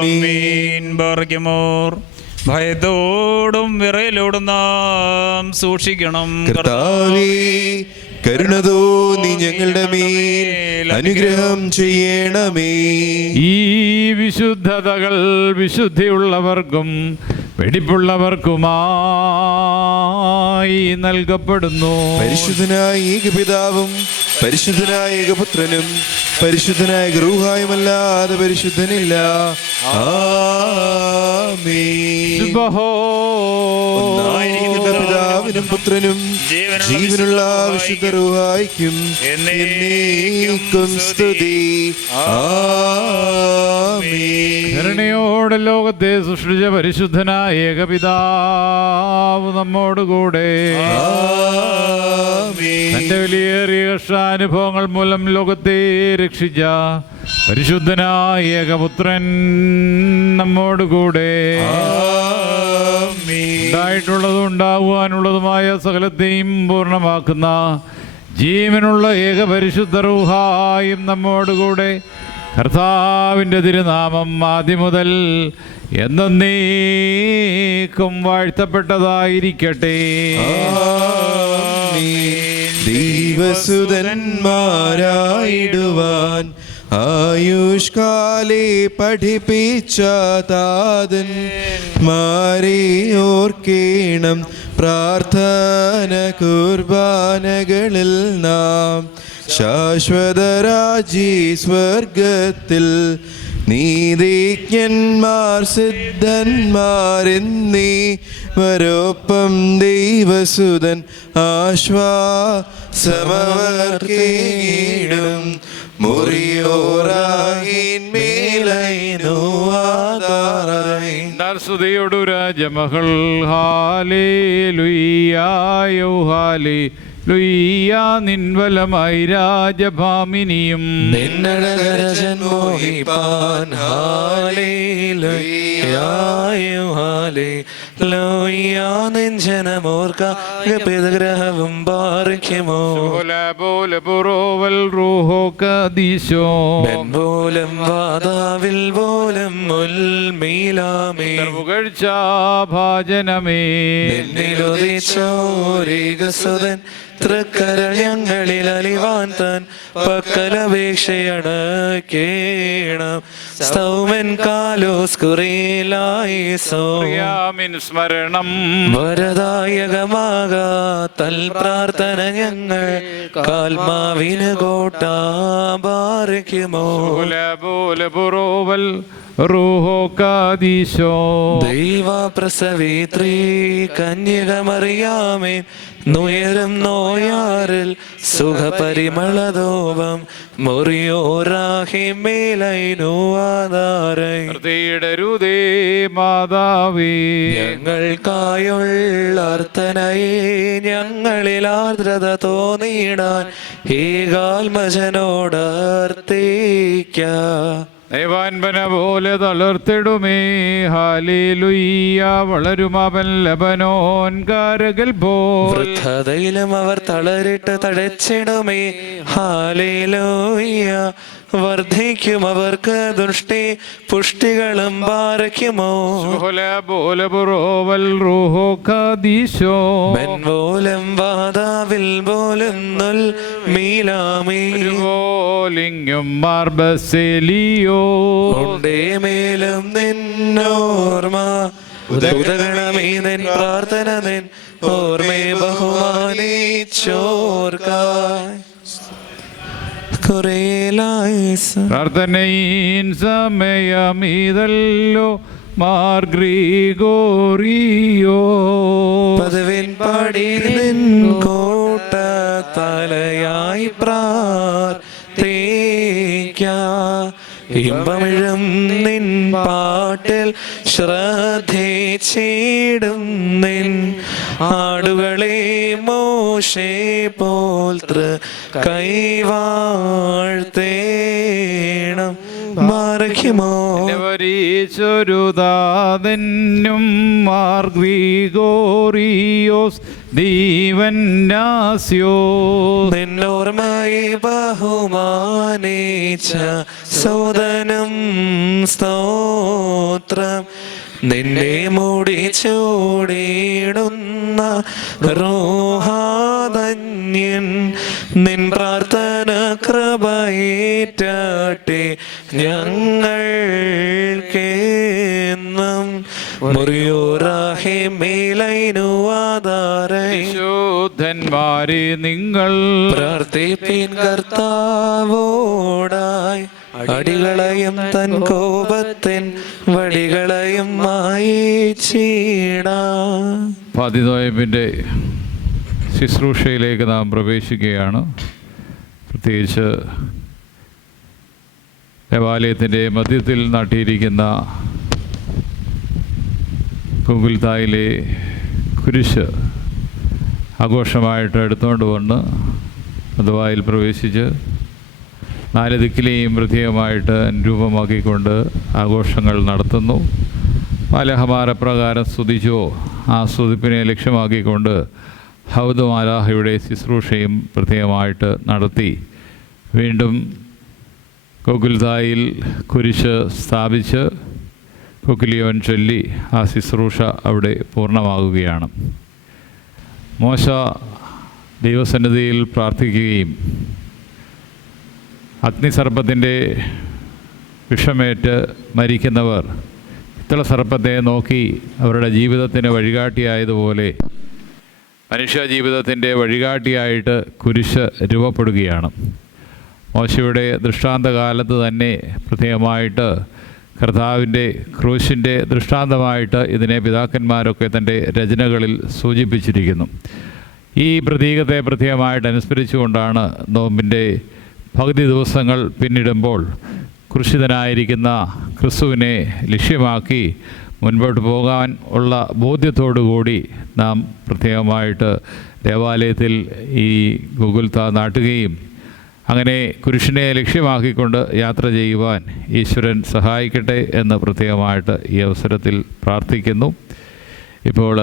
ആമീൻ. ബാറയ്ക്കുമോർ ഭയത്തോടും വിറയലോടും നാം സൂക്ഷിക്കണം. കർത്താവേ, കരുണ തോന്നി ഞങ്ങളുടെ മേൽ അനുഗ്രഹം ചെയ്യണമേ. ഈ വിശുദ്ധതകൾ വിശുദ്ധിയുള്ളവർക്കും വെടിപ്പുള്ളവർക്കുമായി നൽകപ്പെടുന്നു. പരിശുദ്ധനായ ഏകപിതാവും പരിശുദ്ധനായ ഏകപുത്രനും പരിശുദ്ധനായ റൂഹായുമല്ലാതെ പരിശുദ്ധനില്ല. ആമേൻ. സുബ്ഹാനല്ലാഹ്. ഒന്നായിരിക്കുന്ന പിതാവേ, പിതാവിനും പുത്രനും ജീവനുള്ള വിശുദ്ധ റൂഹായിക്കും എന്നേക്കും സ്തുതി. ആമേൻ. കരുണയോടെ ലോകത്തെ സൃഷ്ടിച്ച പരിശുദ്ധനായ ഏകപിതാവ് നമ്മോടുകൂടെ. തന്റെ വിലയേറിയ കഷ്ടാനുഭവങ്ങൾ മൂലം ലോകത്തെ രക്ഷിച്ച പരിശുദ്ധനായ ഏകപുത്രൻ നമ്മോടുകൂടെ. ഉണ്ടായിട്ടുള്ളതും ഉണ്ടാകുവാനുള്ളതുമായ സകലത്തെയും പൂർണ്ണമാക്കുന്ന ജീവനുള്ള ഏകപരിശുദ്ധ റൂഹായും നമ്മോടുകൂടെ. കർത്താവിൻ്റെ തിരുനാമം ആദ്യം മുതൽ എന്നേക്കും വാഴ്ത്തപ്പെട്ടതായിരിക്കട്ടെ. ദൈവസുതന്മാരായിടുവാൻ ആയുഷ്കാലേ പഠിപ്പിച്ച താതൻ മാരെ ഓർക്കേണം. പ്രാർത്ഥന കുർബാനകളിൽ നാം ശാശ്വതരാജി സ്വർഗത്തിൽ നീതിജ്ഞന്മാർ സിദ്ധന്മാരെന്നീവരൊപ്പം ദൈവസുതൻ ആശ്വാസമവർക്കേടും. സ്തുതിയോടു രാജമകൾ ഹാലേലുയ്യായോ ഹാലേലുയ്യാ നിൻവലമായി രാജഭാമിനിയും നിന്നടകരജന്മോഹിപ്പാൻ ഹാലേലുയ്യായോ ഹാലേലുയ്യാ നെഞ്ചനമോർക്കഗ്രഹവും പാറിക്കുമോ പോലെ റൂഹോ കദീശോ പോലം വാതാവിൽ പോലം മുൽമീലാമേ പുകഴ്ച ഭാജനമേ നിന്നിലുദിച്ചോരികസുതൻ തൃക്കര ഞങ്ങളിൽ അലിവാൻ താൻ പക്കലപേക്ഷയാണ് കേണം. സ്തൗമൻ കാലോസ് കുറിയിലായി സോയാമിൻ സ്മരണം വരദായകമാകാ തൽ പ്രാർത്ഥന ഞങ്ങൾ കാൽമാവിന് കോട്ടാ ബാറിക്കുമോ റൂഹോ കദീശോ ദൈവ പ്രസവിത്രീ കന്യകമറിയാമേ നുയരും നോയാറിൽ സുഖപരിമളധൂപം മുറിയോറാഹിമേലൈനുവാദാരേ മാതാവേ ഞങ്ങൾക്കായുള്ള അർത്ഥനയെ ഞങ്ങളിൽ ആർദ്രത തോന്നിയിടാൻ ഏകാൽമജനോട് അർത്ഥിക്ക. ദൈവാൻപന പോലെ തളർത്തിടുമേ ഹാലേലുയ്യ വളരുമവൻ ലബനോൻ കാരകൽ പോൽ. വൃദ്ധതയിലും അവർ തളരിട്ട് തഴച്ചിടുമേ ഹാലേലൂയ. വർദ്ധിക്കും അവർക്ക് ദുഷ്ടി പുഷ്ടികളും പാറയ്ക്കുമോ പോലും വാതാവിൽ പോലും മീലാമീലിംഗം മാർബസെലിയോ മേലും നിന്നോർമ്മ ഉദകണമേ നിൻ പ്രാർത്ഥന നിൻ ഓർമ്മേ ബഹുമാനിച്ചോർക്കായി. പ്രാർത്ഥനയിൻ സമയമീതല്ലോ മാർ ഗ്രിഗോറിയോ പദവിൻ പാടി നിൻ കോട്ട തലയായി പ്രാർത്ഥിക്ക. ഇമ്പമിഴും നിൻ പാട്ടിൽ ശ്രദ്ധിച്ചിടും നിൻ ആടുകളെ മോശെ പോൽ കൈവാഴ്ത്തേണം മാറയ്ക്കുമോ ചൊരുതാതന്നും മാർ ഗ്രിഗോറിയോസ് ദീവന്നാസ്യോ നിന്നോർമ്മയെ ബഹുമാനിച്ച സോദനം സ്തോത്രം. നിന്നെ മൂടി ചൂടിയിടുന്ന റോഹാധന്യൻ നിൻ പ്രാർത്ഥന കൃപയേറ്റാട്ടെ ഞങ്ങൾക്കെന്നും. ശുദ്ധന്മാരെ നിങ്ങൾ പ്രാർത്ഥിപ്പിൻ കർത്താവോടായി. അടികളയും തൻ കോപത്തിൻ വടികളയും മായിച്ചീടാ. ഫാത്തിദോയബിൻ്റെ ശുശ്രൂഷയിലേക്ക് നാം പ്രവേശിക്കുകയാണ്. പ്രത്യേകിച്ച് ദേവാലയത്തിൻ്റെ മധ്യത്തിൽ നാട്ടിയിരിക്കുന്ന ഗോകുൽത്തായിലെ കുരിശ് ആഘോഷമായിട്ട് എടുത്തുകൊണ്ട് വന്ന് മധുവായിൽ പ്രവേശിച്ച് 4 ദിക്കിലെയും പ്രത്യേകമായിട്ട് രൂപമാക്കിക്കൊണ്ട് ആഘോഷങ്ങൾ നടത്തുന്നു. മാലാഖമാരപ്രകാരം സ്തുതിച്ചോ ആ സ്തുതിപ്പിനെ ലക്ഷ്യമാക്കിക്കൊണ്ട് ഹൗദ് മാലാഖയുടെ ശുശ്രൂഷയും പ്രത്യേകമായിട്ട് നടത്തി വീണ്ടും ഗോകുൽത്തായിൽ കുരിശ് സ്ഥാപിച്ച് കൊക്കിലിയോൻ ചൊല്ലി ആ ശുശ്രൂഷ അവിടെ പൂർണ്ണമാകുകയാണ്. മോശ ദൈവസന്നിധിയിൽ പ്രാർത്ഥിക്കുകയും അഗ്നിസർപ്പത്തിൻ്റെ വിഷമേറ്റ് മരിക്കുന്നവർ പിത്തളസർപ്പത്തെ നോക്കി അവരുടെ ജീവിതത്തിന് വഴികാട്ടിയായതുപോലെ മനുഷ്യ ജീവിതത്തിൻ്റെ വഴികാട്ടിയായിട്ട് കുരിശ് രൂപപ്പെടുകയാണ്. മോശയുടെ ദൃഷ്ടാന്തകാലത്ത് തന്നെ പ്രത്യേകമായിട്ട് കർത്താവിൻ്റെ ക്രൂശിൻ്റെ ദൃഷ്ടാന്തമായിട്ട് ഇതിനെ പിതാക്കന്മാരൊക്കെ തൻ്റെ രചനകളിൽ സൂചിപ്പിച്ചിരിക്കുന്നു. ഈ പ്രതീകത്തെ പ്രത്യേകമായിട്ട് അനുസ്മരിച്ചുകൊണ്ടാണ് നോമ്പിൻ്റെ പകുതി ദിവസങ്ങൾ പിന്നിടുമ്പോൾ ക്രൂശിതനായിരിക്കുന്ന ക്രിസ്തുവിനെ ലക്ഷ്യമാക്കി മുൻപോട്ട് പോകാൻ ഉള്ള ബോധ്യത്തോടുകൂടി നാം പ്രത്യേകമായിട്ട് ദേവാലയത്തിൽ ഈ ഗോകുൽത്താ നാട്ടുകയും അങ്ങനെ കുരിശിനെ ലക്ഷ്യമാക്കിക്കൊണ്ട് യാത്ര ചെയ്യുവാൻ ഈശ്വരൻ സഹായിക്കട്ടെ എന്ന് പ്രത്യേകമായിട്ട് ഈ അവസരത്തിൽ പ്രാർത്ഥിക്കുന്നു. ഇപ്പോൾ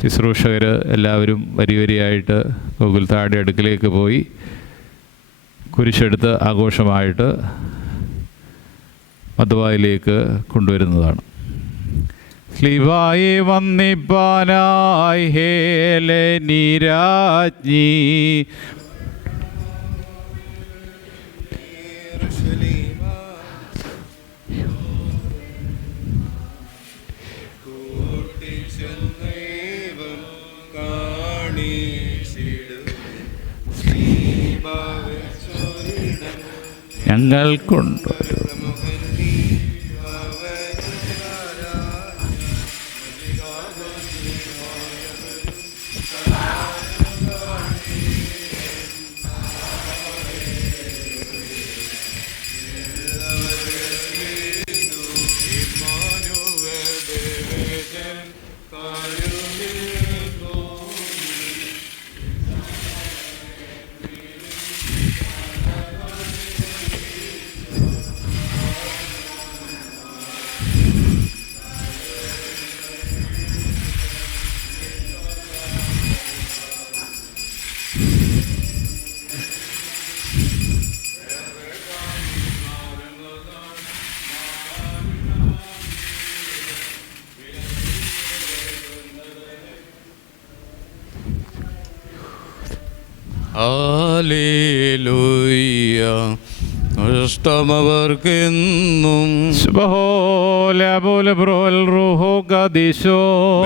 ശുശ്രൂഷകർ എല്ലാവരും വരിയായിട്ട് ഗോകുൽത്തായുടെ അടുക്കിലേക്ക് പോയി കുരിശെടുത്ത് ആഘോഷമായിട്ട് മധുവായിലേക്ക് കൊണ്ടുവരുന്നതാണ്. സ്ലീവായി വന്നിപ്പാനായി ഹേലേനി രാജ്ഞി ഞങ്ങൾ കൊണ്ടുവരും. ഹല്ലേലൂയ. അഷ്ടമവർക്കെന്നും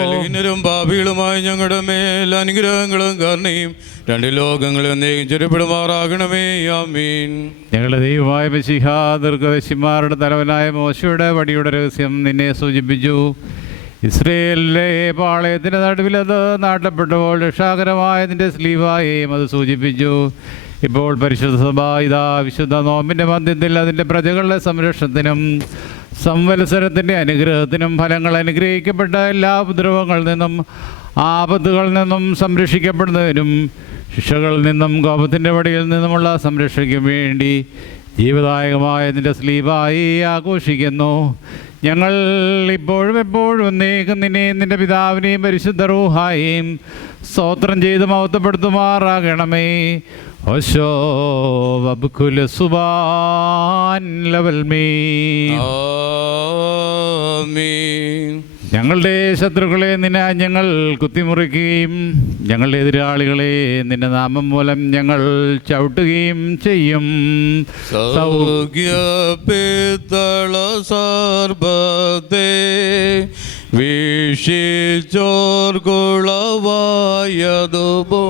ബലഹീനരും പാപികളുമായി ഞങ്ങളുടെ മേൽ അനുഗ്രഹങ്ങളും കരുണയും 2 ലോകങ്ങളും എന്നേക്കും ചൊരിയപ്പെടുമാറാകണമേ. ആമീൻ. ഞങ്ങളുടെ ദൈവമായ മിശിഹാ ദീർഘദർശിമാരുടെ തലവനായ മോശയുടെ വടിയുടെ രഹസ്യം നിന്നെ സൂചിപ്പിച്ചു. ഇസ്രയേലിലെ പാളയത്തിൻ്റെ നടുവിൽ അത് നാട്ടപ്പെട്ടപ്പോൾ രക്ഷാകരമായ നിന്റെ സ്ലീവായെയും അത് സൂചിപ്പിച്ചു. ഇപ്പോൾ പരിശുദ്ധ സഭ ഇതാ വിശുദ്ധ നോമ്പിൻ്റെ മധ്യത്തിൽ അതിൻ്റെ പ്രജകളുടെ സംരക്ഷണത്തിനും സംവത്സരത്തിൻ്റെ അനുഗ്രഹത്തിനും ഫലങ്ങൾ അനുഗ്രഹിക്കപ്പെട്ട എല്ലാ ഉപദ്രവങ്ങളിൽ നിന്നും ആപത്തുകളിൽ നിന്നും സംരക്ഷിക്കപ്പെടുന്നതിനും ശിക്ഷകളിൽ നിന്നും കോപത്തിൻ്റെ വടിയിൽ നിന്നുമുള്ള സംരക്ഷയ്ക്കും വേണ്ടി ജീവദായകമായ നിന്റെ സ്ലീവായി ആഘോഷിക്കുന്നു. ഞങ്ങൾ ഇപ്പോഴും എപ്പോഴും എന്നേക്കും നിന്നെയും നിന്റെ പിതാവിനെയും പരിശുദ്ധ റൂഹായെയും സ്തോത്രം ചെയ്ത് മഹത്വപ്പെടുത്തുമാറാകണമേ. ഓശോ വബ്കുല സുബാൻ ലവൽമീ. ആമീൻ. ഞങ്ങളുടെ ശത്രുക്കളെ നിന്നെ ഞങ്ങൾ കുത്തിമുറിക്കുകയും ഞങ്ങളുടെ എതിരാളികളെ നിന്റെ നാമം മൂലം ഞങ്ങൾ ചവിട്ടുകയും ചെയ്യും. സൗഖ്യപിത്തള സർബത്തെ വീക്ഷിച്ചോർക്കുളവായതുപോ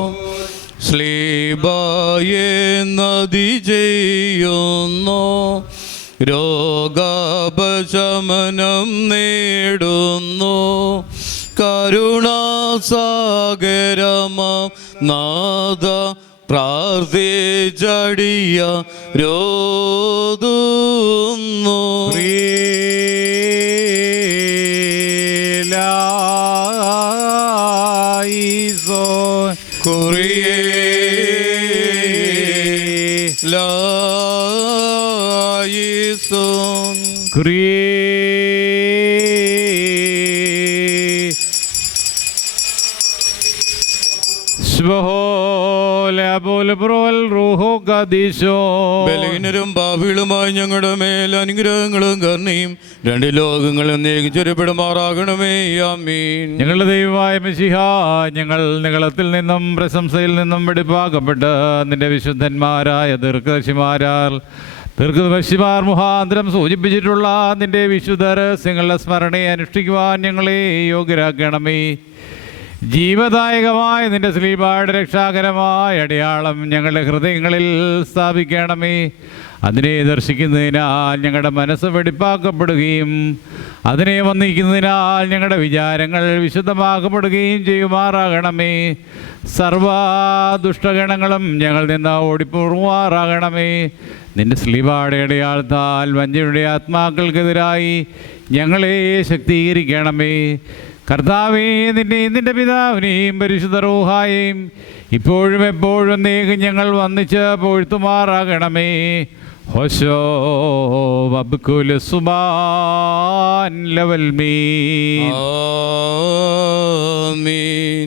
സ്ലീബായെ നദി ചെയ്യുന്നു. രോഗാപശമനം നേടുന്നു. കരുണാസാഗരമ നാദ പ്രാർത്ഥിച്ചടിയ രോതുന്നു ബലഹീനരും പാപികളുമായി ഞങ്ങളുടെ മേൽ അനുഗ്രഹങ്ങളും കരുണയും രണ്ട് ലോകങ്ങളും ചൊരിയപ്പെടുമാറാകണമേ. ആമീൻ. ഞങ്ങളുടെ ദൈവമായ മിശിഹാ, ഞങ്ങൾ നികളത്തിൽ നിന്നും പ്രശംസയിൽ നിന്നും വെടിപ്പാക്കപ്പെട്ട് നിന്റെ വിശുദ്ധന്മാരായ ദീർഘദർശിമാർ മുഖാന്തരം സൂചിപ്പിച്ചിട്ടുള്ള നിന്റെ വിശുദ്ധ രഹസ്യങ്ങളുടെ സ്മരണയെ അനുഷ്ഠിക്കുവാൻ ഞങ്ങളെ യോഗ്യരാക്കണമേ. ജീവദായകമായ നിന്റെ ശ്ലീബായുടെ രക്ഷാകരമായ അടയാളം ഞങ്ങളുടെ ഹൃദയങ്ങളിൽ സ്ഥാപിക്കണമേ. അതിനെ ദർശിക്കുന്നതിനാൽ ഞങ്ങളുടെ മനസ്സ് വെടിപ്പാക്കപ്പെടുകയും അതിനെ വന്ദിക്കുന്നതിനാൽ ഞങ്ങളുടെ വിചാരങ്ങൾ വിശുദ്ധമാക്കപ്പെടുകയും ചെയ്യുമാറാകണമേ. സർവ ദുഷ്ടഗണങ്ങളും ഞങ്ങൾ നിന്ന് ഓടിപ്പോറുമാറാകണമേ. നിന്റെ ശ്ലീബായുടെ അടയാളത്താൽ വഞ്ചനയുടെ ആത്മാക്കൾക്കെതിരായി ഞങ്ങളെ ശക്തീകരിക്കണമേ. കർത്താവേ, നിന്നെയും നിന്റെ പിതാവിനെയും പരിശുദ്ധ റൂഹായെയും ഇപ്പോഴും എപ്പോഴും നീക്ക് ഞങ്ങൾ വന്നിച്ച് പൊഴുത്തുമാറാകണമേ. ഹോശോ വബ്കുൽ സുബാൻ ലവൽ മീൻ. ആമീൻ.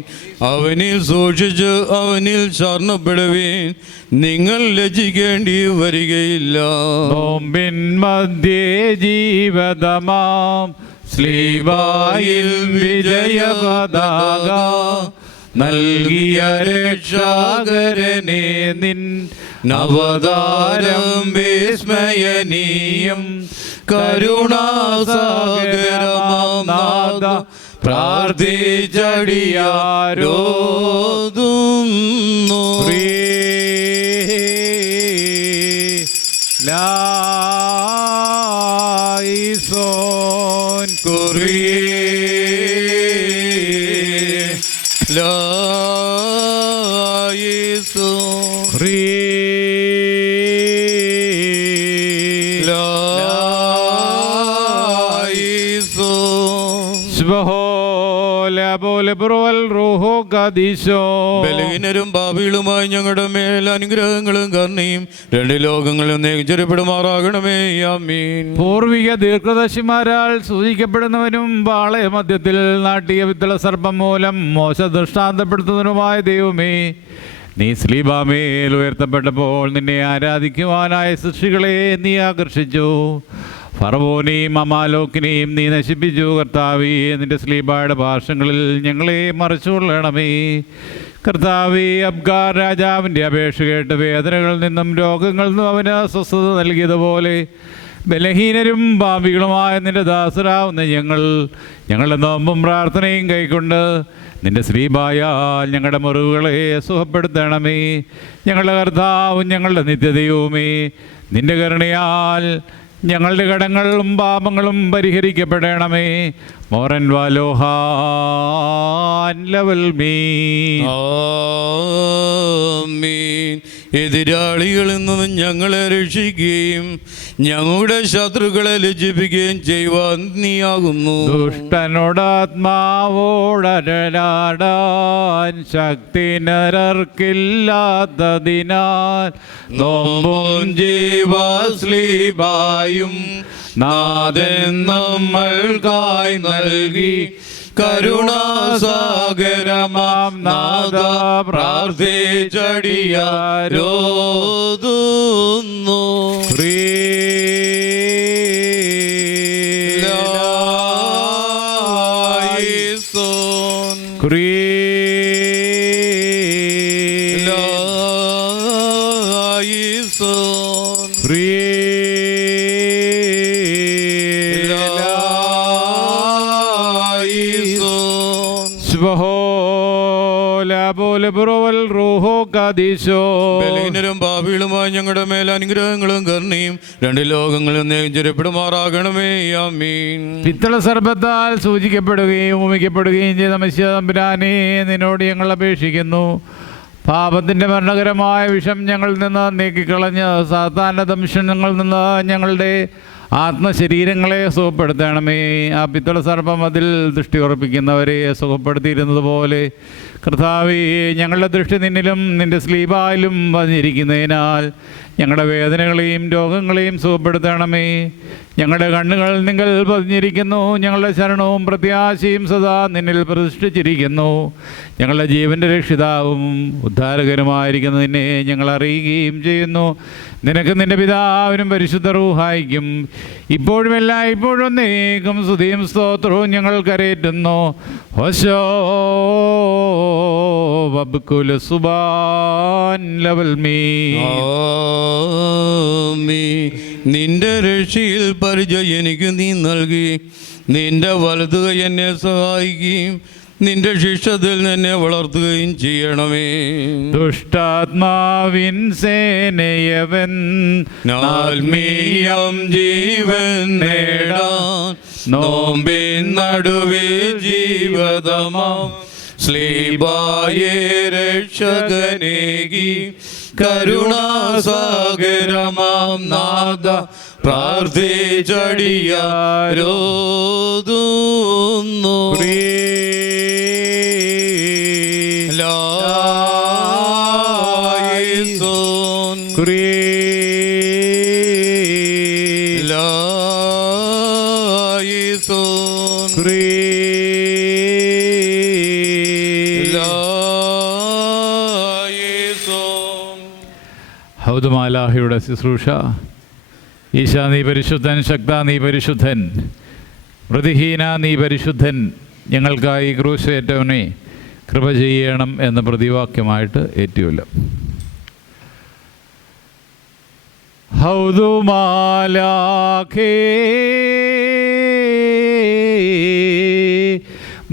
അവനിൽ സൂക്ഷിച്ച് അവനിൽ ശരണപ്പെടുവീൻ, നിങ്ങൾ ലജ്ജിക്കേണ്ടി വരികയില്ല. നോമ്പിൻ മധ്യേ ജീവതമാം ശ്ലീബായിൽ വിജയപതാക നൽകിയ രക്ഷാകരനെ നിൻ നവതാരം വിസ്മയനീയം കരുണാസാഗരമാം നാദ പ്രാർത്ഥിച്ചടിയാരോതുന്നു. ലായിസോൻ ബലഹീനരും പാപികളുമായി ഞങ്ങളുടെ മേൽ അനുഗ്രഹങ്ങളും കരുണയും രണ്ട് ലോകങ്ങളും ചൊരിയപ്പെടുമാറാകണമേ. ആമീൻ. പൂർവിക ദീർഘദർശിമാരാൽ സൂചിക്കപ്പെടുന്നവനും പാളയ മധ്യത്തിൽ നാട്ടിയ വിത്തള സർപ്പം മൂലം മോശ ദൃഷ്ടാന്തപ്പെടുത്തുന്നതിനുമായ ദൈവമേ, നീ ശ്ലീബാമേൽ ഉയർത്തപ്പെട്ടപ്പോൾ നിന്നെ ആരാധിക്കുവാനായ സൃഷ്ടികളെ നീ ആകർഷിച്ചു. ഫറവോനെയും അമാലോക്കിനെയും നീ നശിപ്പിച്ചു. കർത്താവേ, നിന്റെ ശ്ലീബായുടെ പാർശ്വങ്ങളിൽ ഞങ്ങളെ മറച്ചുകൊള്ളണമേ. കർത്താവേ, അബ്ഗാർ രാജാവിൻ്റെ അപേക്ഷ കേട്ട് വേദനകളിൽ നിന്നും രോഗങ്ങളിൽ നിന്നും അവന് സ്വസ്ഥത നൽകിയതുപോലെ ബലഹീനരും പാപികളുമായ നിന്റെ ദാസരാവുന്ന ഞങ്ങളുടെ നോമ്പും പ്രാർത്ഥനയും കൈക്കൊണ്ട് നിന്റെ ശ്രീബായാൽ ഞങ്ങളുടെ മുറിവുകളെ സുഖപ്പെടുത്തണമേ. ഞങ്ങളുടെ കർത്താവും ഞങ്ങളുടെ നിത്യതയുമേ, നിന്റെ കരുണയാൽ ഞങ്ങളുടെ കടങ്ങളും പാപങ്ങളും പരിഹരിക്കപ്പെടണമേ. മോറൻ വാലോഹാൻ ലവൽ മീൻ. ആമീൻ. എതിരാളികളിൽ നിന്നും ഞങ്ങളെ രക്ഷിക്കുകയും ഞങ്ങളുടെ ശത്രുക്കളെ ലജ്ജിപ്പിക്കുകയും ചെയ്യുവാൻ നീയാകുന്നു. ദുഷ്ടനോടാത്മാവോടരാടാൻ ശക്തി നരർക്കില്ലാത്തതിനാൽ നോമ്പും ജീവസ്ലീബായും നാഥൻ നമ്മൾക്കായി നൽകി. കരുണാസാഗരമാം നാഥ പ്രാർത്ഥിച്ചടിയാരോതുന്നു. ബലഹീനരും പാപികളുമായി ഞങ്ങളുടെ മേൽ അനുഗ്രഹങ്ങളും കരുണയും രണ്ട് ലോകങ്ങളും ചൊരിയപ്പെടുമാറാകണമേ. ആമീൻ. പിത്തള സർപ്പത്താൽ സൂചിക്കപ്പെടുകയും ഹോമിക്കപ്പെടുകയും ചെയ്ത മനുഷ്യ തമ്പുരാനെ, നിന്നോട് ഞങ്ങൾ അപേക്ഷിക്കുന്നു. പാപത്തിൻ്റെ മരണകരമായ വിഷം ഞങ്ങളിൽ നിന്ന് നീക്കിക്കളഞ്ഞ് സാത്താൻ്റെ ദംശനങ്ങളിൽ നിന്ന് ഞങ്ങളുടെ ആത്മശരീരങ്ങളെ സുഖപ്പെടുത്തണമേ. ആ പിത്തള സർപ്പം അതിൽ ദൃഷ്ടി ഉറപ്പിക്കുന്നവരെ സുഖപ്പെടുത്തിയിരുന്നത് പോലെ കർത്താവേ, ഞങ്ങളുടെ ദൃഷ്ടി നിന്നിലും നിൻ്റെ സ്ലീബായിലും വന്നിരിക്കുന്നതിനാൽ ഞങ്ങളുടെ വേദനകളെയും രോഗങ്ങളെയും സുഖപ്പെടുത്തണമേ. ഞങ്ങളുടെ കണ്ണുകൾ നിങ്ങൾ പതിഞ്ഞിരിക്കുന്നു, ഞങ്ങളുടെ ശരണവും പ്രത്യാശയും സദാ നിന്നിൽ പ്രതിഷ്ഠിച്ചിരിക്കുന്നു. ഞങ്ങളുടെ ജീവൻ്റെ രക്ഷിതാവും ഉദ്ധാരകരുമായിരിക്കുന്ന നിന്നെ ഞങ്ങൾ അറിയുകയും ചെയ്യുന്നു. നിനക്ക് നിൻ്റെ പിതാവിനും പരിശുദ്ധ റൂഹായിക്കും ഇപ്പോഴും ഇപ്പോഴും എന്നേക്കും സ്തുതിയും സ്തോത്രവും ഞങ്ങൾ കരയേറ്റുന്നു. ഹോശോ വബ്കുൽ സുബാൻ ലവൽ മീ. നിന്റെ രക്ഷയിൽ പരിചയം എനിക്ക് നീ നൽകി, നിന്റെ വലതുകൈ എന്നെ സഹായിക്കുകയും നിന്റെ ശിക്ഷത്തിൽ എന്നെ വളർത്തുകയും ചെയ്യണമേ. ദുഷ്ടാത്മാവിൻ സേനയവൻ ആത്മീയം ജീവൻ നേടാൻ നോമ്പിൻ നടുവിൽ ജീവതമാം സ്ലീബായെ രക്ഷകനേകി കരുണാസാഗരമാം നാദ പ്രാർത്ഥിച്ചടിയാരോതുന്നു. ഹൗദുമാലാഹയുടെ ശുശ്രൂഷ. ഈശാ നീ പരിശുദ്ധൻ, ശക്ത നീ പരിശുദ്ധൻ, പ്രതിഹീന നീ പരിശുദ്ധൻ, ഞങ്ങൾക്കായി ക്രൂശേറ്റവനെ കൃപ ചെയ്യണം എന്ന പ്രതിവാക്യമായിട്ട് ഏറ്റുകൊല്ലാം. ഹൗദുമാലാഖേ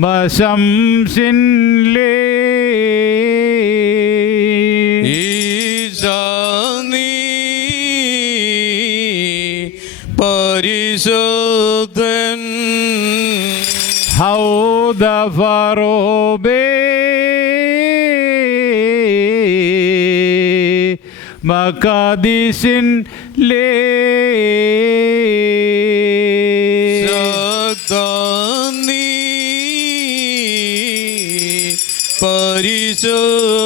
മശംസിൻലേ പരിശുദ്ധൻ ഹൗദഫറോബേ മഖദിസിൻ ലേ ശക്തനീ പരിശുദ്ധൻ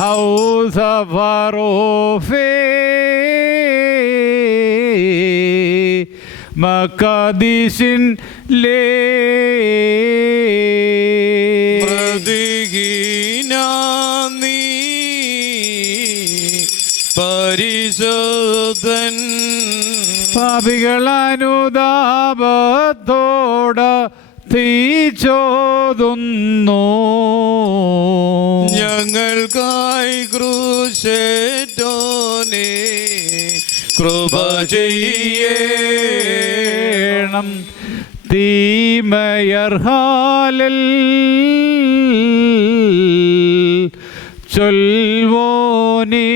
ഹൗദഫറോഫേ മഖദിസിൻ ലേ പ്രതിഹീന നീ പരിശുദ്ധൻ പാപികളനുതാപത്തോട് തീച്ചോതുന്നു ഞങ്ങൾക്കായി ക്രൂശേറ്റോനെ കൃപ ചെയ്യണം. തീമയർഹാലൽ ചൊൽവോനേ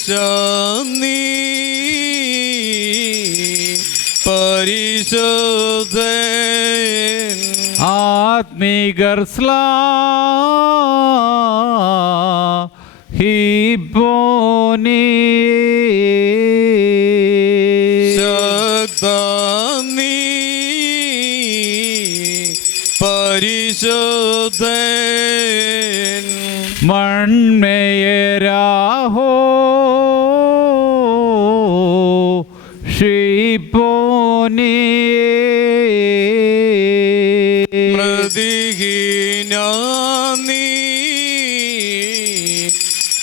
ഈശാനീ പരിശുദ്ധൻ ആത്മീകർ ഹിപ്പോനേ ശക്തനീ പരിശുദ്ധൻ മൺമേയരാഹോ ഷിപ്പോനേ പ്രതിഹീന നീ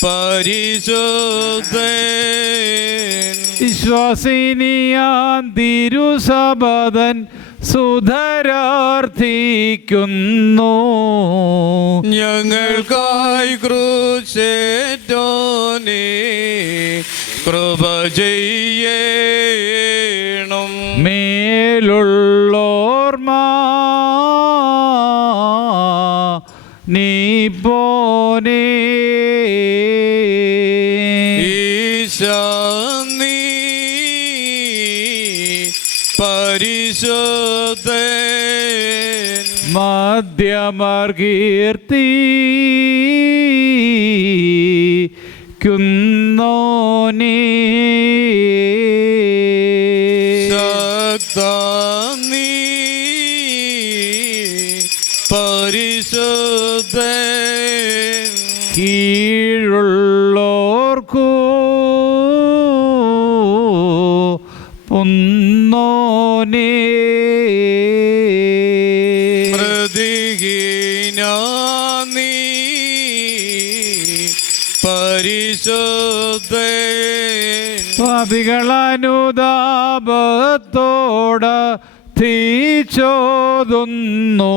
പരിശുദ്ധൻ വിശ്വാസിനിയാൻ തിരുസബദൻ സുധരാർത്ഥിക്കുന്നു ഞങ്ങൾക്കായി ക്രൂശേറ്റോനെ കൃപ ചെയ്യണം. മേലുള്ളോർമ നീപ്പോനേ ഈശാനീ പരിശുദ്ധൻ മധ്യമർ കീർത്തിക്കുന്നോനേ നീ പരിശുദ്ധ കീഴുള്ളോർക്കു പൊന്നോനേ നീ പരിശുദ്ധ പാപികളനുതാപത്തോട് തീച്ചോതുന്നു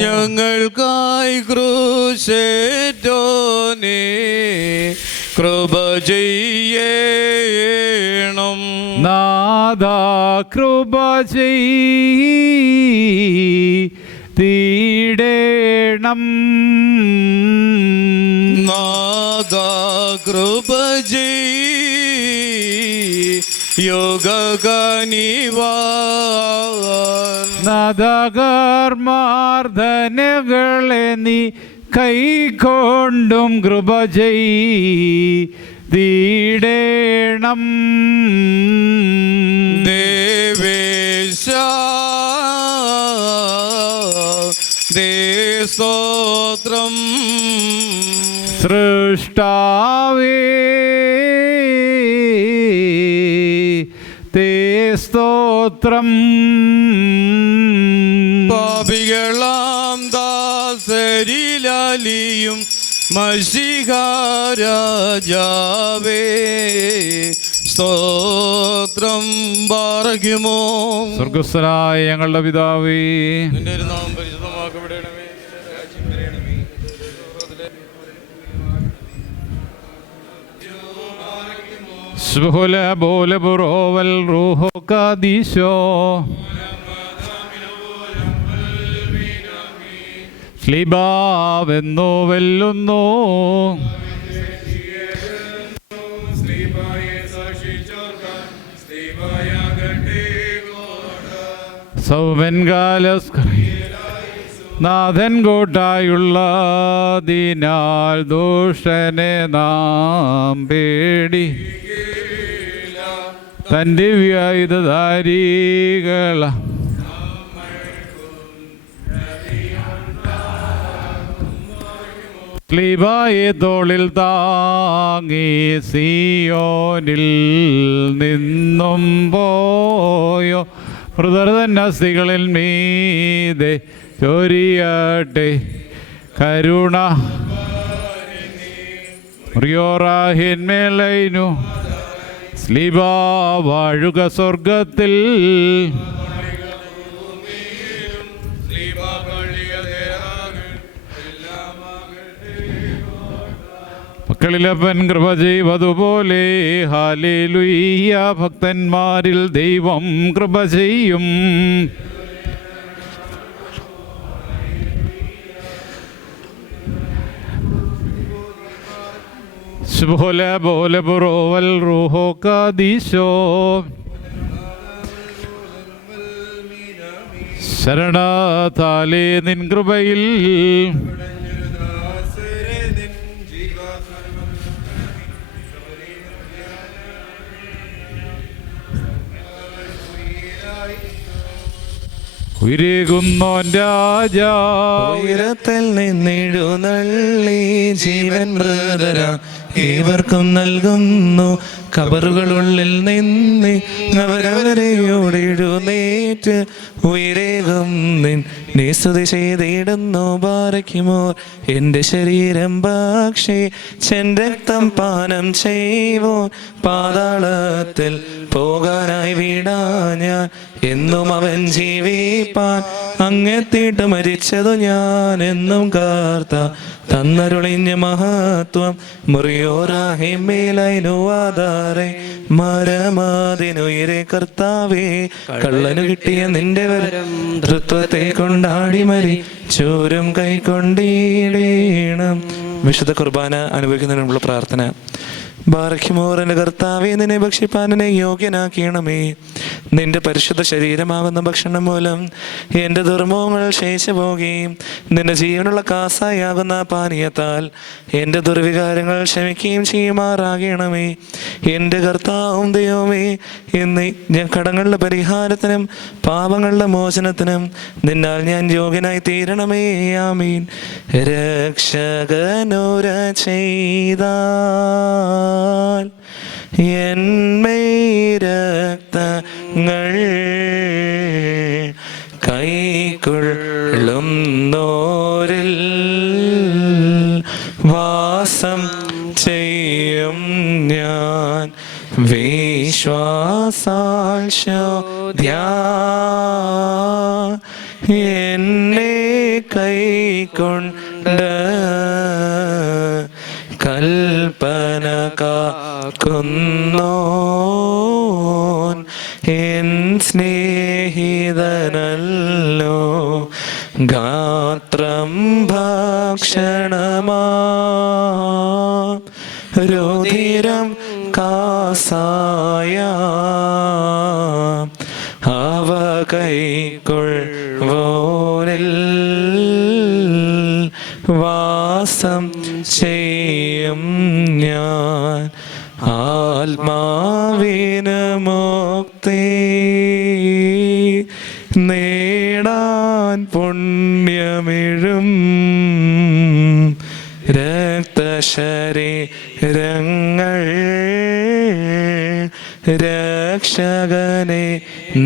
ഞങ്ങൾക്കായി ക്രൂശേറ്റോനെ കൃപ ചെയ്യണം നാദാ കൃപ ചെയ്തീടേണം നാദാ കൃപ യോഗകനിവാൻ നദകർമാർദ്ദനകളെ നീ കൈക്കൊണ്ടും കൃപ ചെയ്തീടേണം ദേവേശ സ്തോത്രം സൃഷ്ടാവേ തേ സ്തോത്രം പാപികളാം ദാസരിലാലിയും മഷികാരാജാവേ സ്തോത്രം പാറയ്ക്കുമോ. സ്വർഗസ്ഥനായ ഞങ്ങളുടെ പിതാവേ, നിന്റെ ഒരു നാമം പരിശുദ്ധമാക്കപ്പെടണമേ. നിന്റെ രാജ്യം വരണമേ. സുബഹുല ബോല ബുറോവൽ റൂഹോ കാദീശോ സ്ലീബാവെന്നോ വെല്ലുന്നു സൗവൻകാലസ് നാഥൻ കോട്ടായുള്ള ദിനാൽ ദൂഷനെ നാം പേടി തൻ്റെ വ്യായുധധാരികള സ്ലീബായെ തോളിൽ താങ്ങി സിയോനിൽ നിന്നും പോയോ ഹൃദയനസ്തികളിൽ മീതെ ചൊരിയട്ടെ കരുണ റിയോറാഹിന്മേലൈനു സ്ലീബാ വാഴുക സ്വർഗത്തിൽ മക്കളിലപ്പൻ കൃപ ചെയ്വതുപോലെ ഹല്ലേലൂയ ഭക്തന്മാരിൽ ദൈവം കൃപ ചെയ്യും. ശുഭോല ബോല ബുറോവൽ റൂഹോ കാദീശോ ശരണതാലേ നിൻ കൃപയിൽ ഉയരേകുന്നോൻ രാജാ ഉയരത്തിൽ നിന്നെഴുന്നള്ളി ജീവൻ മൃതര ഏവർക്കും നൽകുന്നു കബറുകളുള്ളിൽ നിന്ന് അവരവരെയോടെഴുന്നേറ്റ് ഉയരേകും നിന്നെ സ്തുതി ചെയ്തിടുന്നു ബാരയ്ക്കുമോ. എൻ്റെ ശരീരം ഭക്ഷിച്ചെൻ രക്തം പാനം ചെയ്യുവോൻ പാതാളത്തിൽ പോകാനായി വീണാ ഞാൻ എന്നും അവൻ ജീവിപ്പാൻ അങ്ങെത്തിയിട്ട് മരിച്ചതു ഞാൻ എന്നും കാർത്ത തന്നരുളിഞ്ഞ മഹത്വം മുറിയോറാഹിമേലൈനുവാദാറെ മരമാതിനുയരെ കർത്താവേ കള്ളനു കിട്ടിയ നിന്റെ വരം തൃത്വത്തെ കൊണ്ടാടി മരി ചോരും കൈക്കൊണ്ടിടേണം. വിശുദ്ധ കുർബാന അനുഭവിക്കുന്നതിനുള്ള പ്രാർത്ഥന. ബാറയ്ക്കുമോർ എൻ്റെ കർത്താവേ, നിന്നെ ഭക്ഷിപ്പാൻ എന്നെ യോഗ്യനാക്കണമേ. നിന്റെ പരിശുദ്ധ ശരീരമാകുന്ന ഭക്ഷണം മൂലം എൻ്റെ ദുർമോഹങ്ങൾ ക്ഷയിച്ചു പോവുകയും നിന്റെ ജീവനുള്ള കാസായാകുന്ന പാനീയത്താൽ എൻ്റെ ദുർവികാരങ്ങൾ ക്ഷമിക്കുകയും ചെയ്യുമാറാകണമേ. എൻ്റെ കർത്താവും ദൈവമേ, എന്നീ ഞാൻ കടങ്ങളുടെ പരിഹാരത്തിനും പാപങ്ങളുടെ മോചനത്തിനും നിന്നാൽ ഞാൻ യോഗ്യനായി തീരണമേ. ആമീൻ. രക്ഷകനുര ചെയ്താൽ എന്മേ രക്തങ്ങൾ കൈക്കൊള്ളുന്നോരിൽ വാസം ചെയ്യും ഞാൻ വിശ്വാസാൽ ശോധ്യാ എന്നെ കൈക്കൊണ്ട് കൽപ്പന കാക്കുന്നോൻ എൻ സ്നേഹിതനല്ലോ. ഗാത്രം ഭക്ഷണമാ രുധിരം കാസായ അവ കൈക്കൊള്ളുവോനിൽ വാസം ചെയ്യും ഞാൻ ആത്മാവിന് മുക്തി നേടാൻ പുണ്യമിഴും രക്തശരീരങ്ങൾ രക്ഷകനെ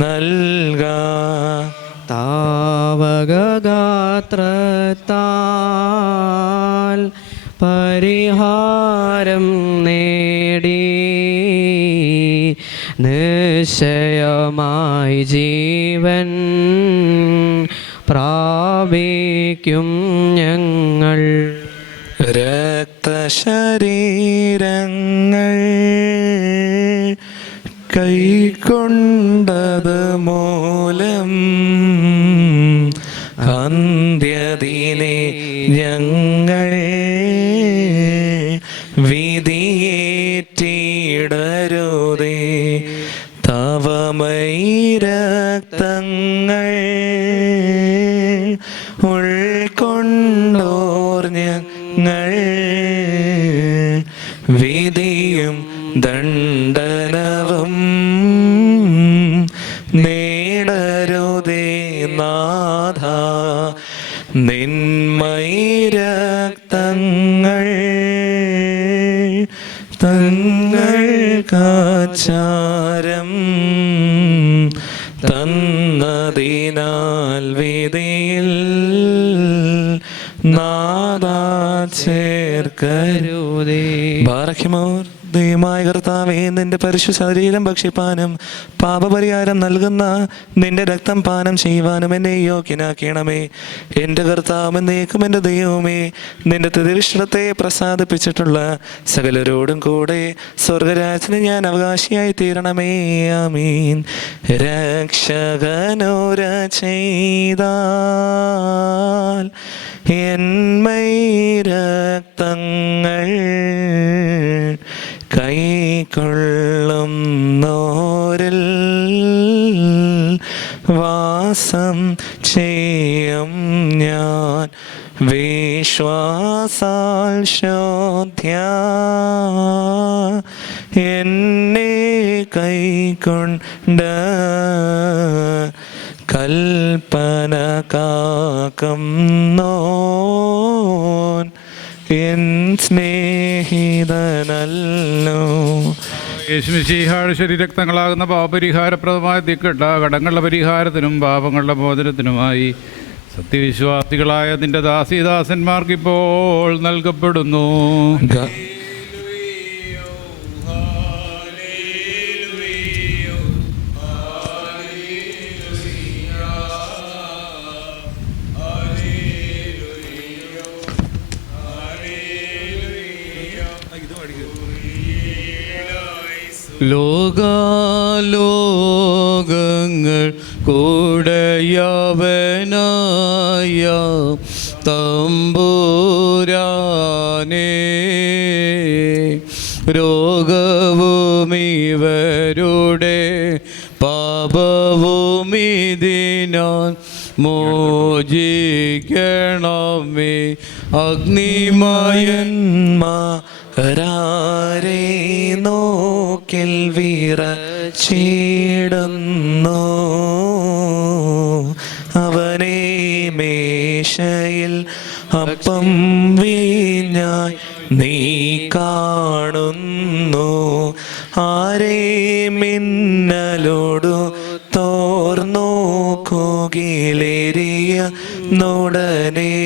നൽകാം. താവകഗാത്രത്താൽ പരിഹാരം നേടി നിശ്ചയമായി ജീവൻ പ്രാപിക്കും ഞങ്ങൾ. രക്തശരീരങ്ങൾ കൈക്കൊണ്ടത് മൂലം അന്ത്യദിനെ ഞങ്ങൾ വിധിയേറ്റിടരുതേ. തവമൈരക്തങ്ങൾ ഉൾക്കൊണ്ടോർ ഞങ്ങൾ വിധിയും ദണ്ഡനവും നേടരുതേ നാഥ. നിന്മൈരക്തങ്ങൾ തങ്ങൾക്കാചാരം തന്നതിനാൽ വിധിയിൽ നാദാ ചേർക്കരുതേ. ബാറയ്ക്കുമോർ ദൈവമായ കർത്താവേ, നിന്റെ പരിശുദ്ധ ശരീരം ഭക്ഷിപ്പാനും പാപപരിഹാരം നൽകുന്ന നിന്റെ രക്തം പാനം ചെയ്യുവാനും എന്നെ യോഗ്യനാക്കണമേ. എൻ്റെ കർത്താവ് എന്നേക്കും എൻ്റെ ദൈവമേ, നിന്റെ തിരുവിഷ്ടത്തെ പ്രസാദിപ്പിച്ചിട്ടുള്ള സകലരോടും കൂടെ സ്വർഗരാജ്യത്തിന് ഞാൻ അവകാശിയായി തീരണമേ. ആമീൻ. രക്ഷകനോര ചെയ്താൽ എന്മൈ രക്തങ്ങൾ കൈക്കൊള്ളുന്നോരിൽ വാസം ചെയ്യും ഞാൻ വിശ്വാസാൽ ശോധ്യ എന്നെ കൈക്കൊണ്ട് കൽപ്പന കാക്കുന്നോൻ എൻ സ്നേഹിതനല്ലോ. യേശുമിശിഹായുടെ ശരീരക്തങ്ങളാകുന്ന പാപപരിഹാരപ്രദമായ തിക്കട്ട കടങ്ങളുടെ പരിഹാരത്തിനും പാപങ്ങളുടെ മോചനത്തിനുമായി സത്യവിശ്വാസികളായ നിന്റെ ദാസീദാസന്മാർക്കിപ്പോൾ നൽകപ്പെടുന്നു. ലോകാലോകങ്ങൾ കൂടയവനായ തമ്പുരാനേ, രോഗവും ഇവരുടെ പാപവും ഇതിനാൽ മോചിക്കണമേ. അഗ്നിമയൻ മാരാരെ നോക്കിൽ വിറച്ചിടുന്നു, അവനെ മേശയിൽ അപ്പം വീഞ്ഞായി നീ കാണുന്നു. ആരെ മിന്നലോടു തോർന്നു കോകിലേറിയ നുടനെ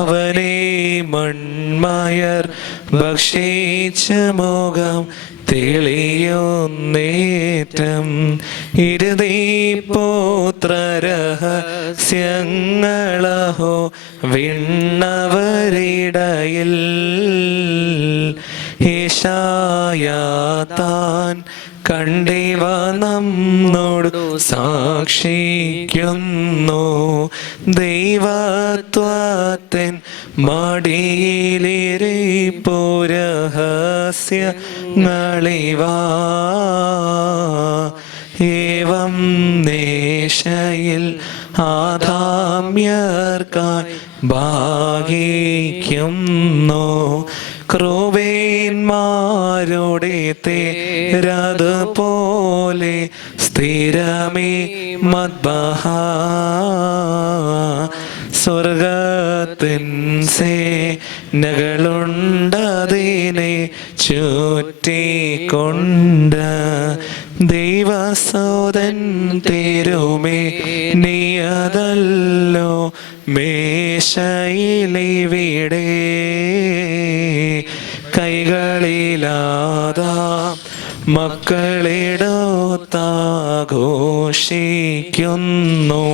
അവനെ മൺമയർ ഭക്ഷിച്ച മുഖം തെളിയുന്നേറ്റം. ഇരുതീപോത്രരഹസ്യങ്ങളഹോ വിണ്ണവരിടയിൽ യേശായാതാൻ കണ്ടിവ നമ്മോട് സാക്ഷിക്കുന്നു. ദൈവത്വത്തിൻ മടിയിലിരിപ്പുരഹസ്യങ്ങളിവ ഏവം നേശയിൽ ആദാമ്യർക്കായി ഭാഗിക്കുന്നു. ക്രൂവേന്മാരുടെ തേരത് പോലെ സ്ഥിരമേ മദ്ബഹ സ്വർഗത്തിൻ സേനകളുണ്ടതിനെ ചുറ്റിക്കൊണ്ട്. ദൈവസോദൻ തേരുമേ നീയതല്ലോ മേശയിലിവിടെ കൈകളിലാതാ മക്കളെടുത്താഘോഷിക്കുന്നു.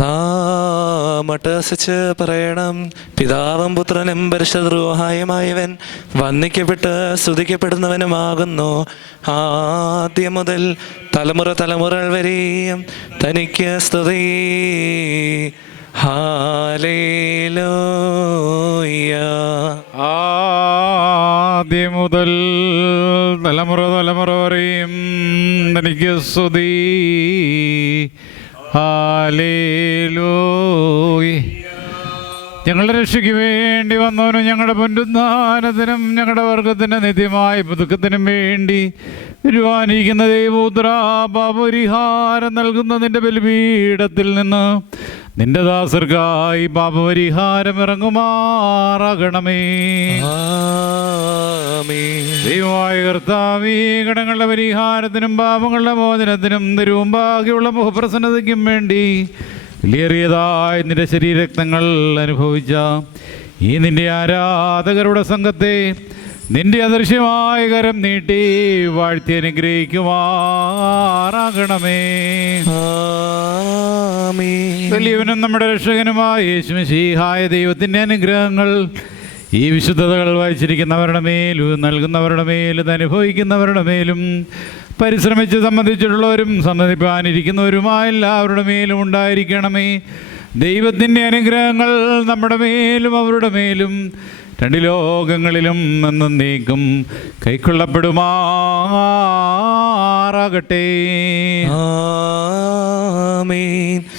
നാം അട്ടഹസിച്ച് പറയണം, പിതാവും പുത്രനും പരിശുദ്ധ റൂഹായുമായവൻ വന്ദിക്കപ്പെട്ട് സ്തുതിക്കപ്പെടുന്നവനുമാകുന്നു. ആദ്യം മുതൽ തലമുറ തലമുറകൾ വരെയും തനിക്ക് സ്തുതി. ഹല്ലേലൂയ. ആദ്യം മുതൽ തലമുറ തലമുറ വരെയും തനിക്ക് സ്തുതി. ഹല്ലേലൂയ. ഞങ്ങളുടെ രക്ഷയ്ക്ക് വേണ്ടി വന്നവനും ഞങ്ങളുടെ പുനരുദ്ധാനത്തിനും ഞങ്ങളുടെ വർഗത്തിൻ്റെ നിത്യമായ പുതുക്കത്തിനും വേണ്ടി വരുവാനിരിക്കുന്ന ദൈവപുത്ര പാപപരിഹാരം നൽകുന്ന നിന്റെ ബലിപീഠത്തിൽ നിന്ന് നിന്റെ ദാസർക്കായി പാപപരിഹാരം ഇറങ്ങുമാറാകണമേ. ദൈവമായ കർത്താവേ, കടങ്ങളുടെ പരിഹാരത്തിനും പാപങ്ങളുടെ മോചനത്തിനും നിരവും ബാക്കിയുള്ള മുഖപ്രസന്നതയ്ക്കും വേണ്ടി വിലയേറിയതായി നിന്റെ ശരീരരക്തങ്ങൾ അനുഭവിച്ച ഈ നിന്റെ ആരാധകരുടെ സംഘത്തെ നിന്റെ അദൃശ്യമായ കരം നീട്ടി വാഴ്ത്തി അനുഗ്രഹിക്കുമാറാകണമേ. വലിയവനും നമ്മുടെ രക്ഷകനുമായ യേശുമിശിഹായ ദൈവത്തിൻ്റെ അനുഗ്രഹങ്ങൾ ഈ വിശുദ്ധതകൾ വായിച്ചിരിക്കുന്നവരുടെ മേലും നൽകുന്നവരുടെ മേലും അനുഭവിക്കുന്നവരുടെ മേലും പരിശ്രമിച്ച് സംബന്ധിച്ചിട്ടുള്ളവരും സമ്മതിപ്പാനിരിക്കുന്നവരുമായ എല്ലാവരുടെ മേലും ഉണ്ടായിരിക്കണമേ. ദൈവത്തിൻ്റെ അനുഗ്രഹങ്ങൾ നമ്മുടെ മേലും അവരുടെ മേലും രണ്ട് ലോകങ്ങളിലും എന്നേക്കും കൈക്കൊള്ളപ്പെടുമാറാകട്ടെ.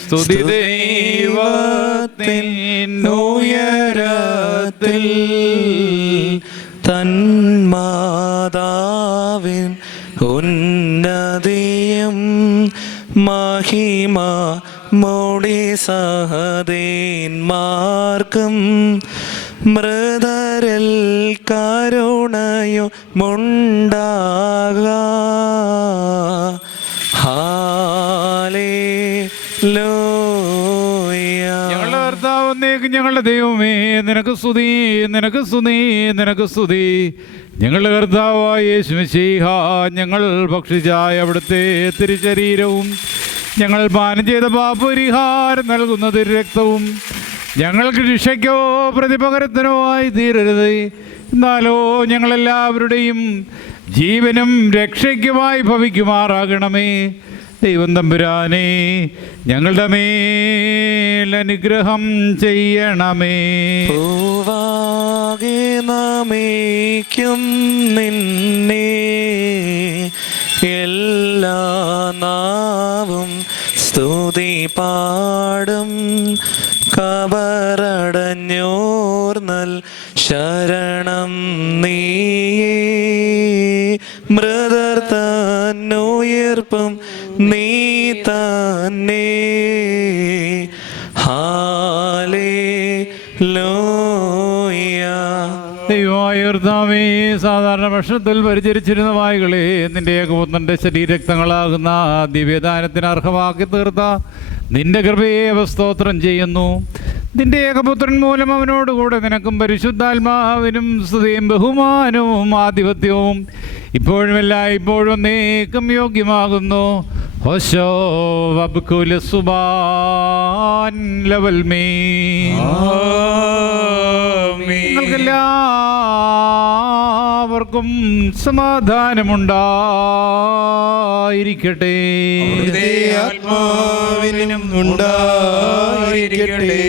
സ്തുതി ദൈവത്തിൻ ഉയരത്തിൽ തന്മാതാവിൻ ഉന്നതിയും മഹിമ മോടി സഹദേന്മാർക്കും മൃതരിൽ കരുണയും മുണ്ടാക. ഞങ്ങളുടെ കർത്താവ് എന്നേക്കും ഞങ്ങളുടെ ദൈവമേ, നിനക്ക് സ്തുതി, നിനക്ക് സ്തുതി, നിനക്ക് സ്തുതി. ഞങ്ങളുടെ കർത്താവായ യേശുമിശിഹാ, ഞങ്ങൾ ഭക്ഷിച്ചായ അവിടുത്തെ തിരുശരീരവും ഞങ്ങൾ പാനം ചെയ്ത പാപപരിഹാരം നൽകുന്ന തിരുരക്തവും ഞങ്ങൾക്ക് രക്ഷയ്ക്കോ പ്രതിപകരത്തിനോ ആയി തീരരുത്. എന്നാലോ ഞങ്ങളെല്ലാവരുടെയും ജീവനും രക്ഷയ്ക്കുമായി ഭവിക്കുമാറാകണമേ. ദൈവം തമ്പുരാനെ ഞങ്ങളുടെ മേൽ അനുഗ്രഹം ചെയ്യണമേ. പൂവാകെ നമിക്കും നിന്നെ, എല്ലാ നാവും സ്തുതി പാടും. കബറടഞ്ഞോർന്നൽ ശരണം നീയേ, മൃതർ തന്നുയർപ്പും നീ തന്നെ. ഹല്ലേലൂയ. ദൈവമായ കർത്താവേ, സാധാരണ ഭക്ഷണത്തിൽ പരിചരിച്ചിരുന്ന വായുകളെ നിന്റെ ഏകപുത്രന്റെ ശരീരക്തങ്ങളാകുന്ന ദിവ്യദാനത്തിന് അർഹമാക്കി തീർത്ത നിന്റെ കൃപയെ സ്തോത്രം ചെയ്യുന്നു. നിന്റെ ഏകപുത്രൻ മൂലം അവനോടുകൂടെ നിനക്കും പരിശുദ്ധാത്മാവിനും സ്തുതിയും ബഹുമാനവും ആധിപത്യവും ഇപ്പോഴുമല്ല ഇപ്പോഴും നീക്കം യോഗ്യമാകുന്നു. ഹോശോ വബ്കുല സുബാൻ ലവൽ മീ. നിങ്ങൾക്കെല്ലാവർക്കും സമാധാനമുണ്ടായിരിക്കട്ടെ. ആത്മാവിനും ഉണ്ടായിരിക്കട്ടെ.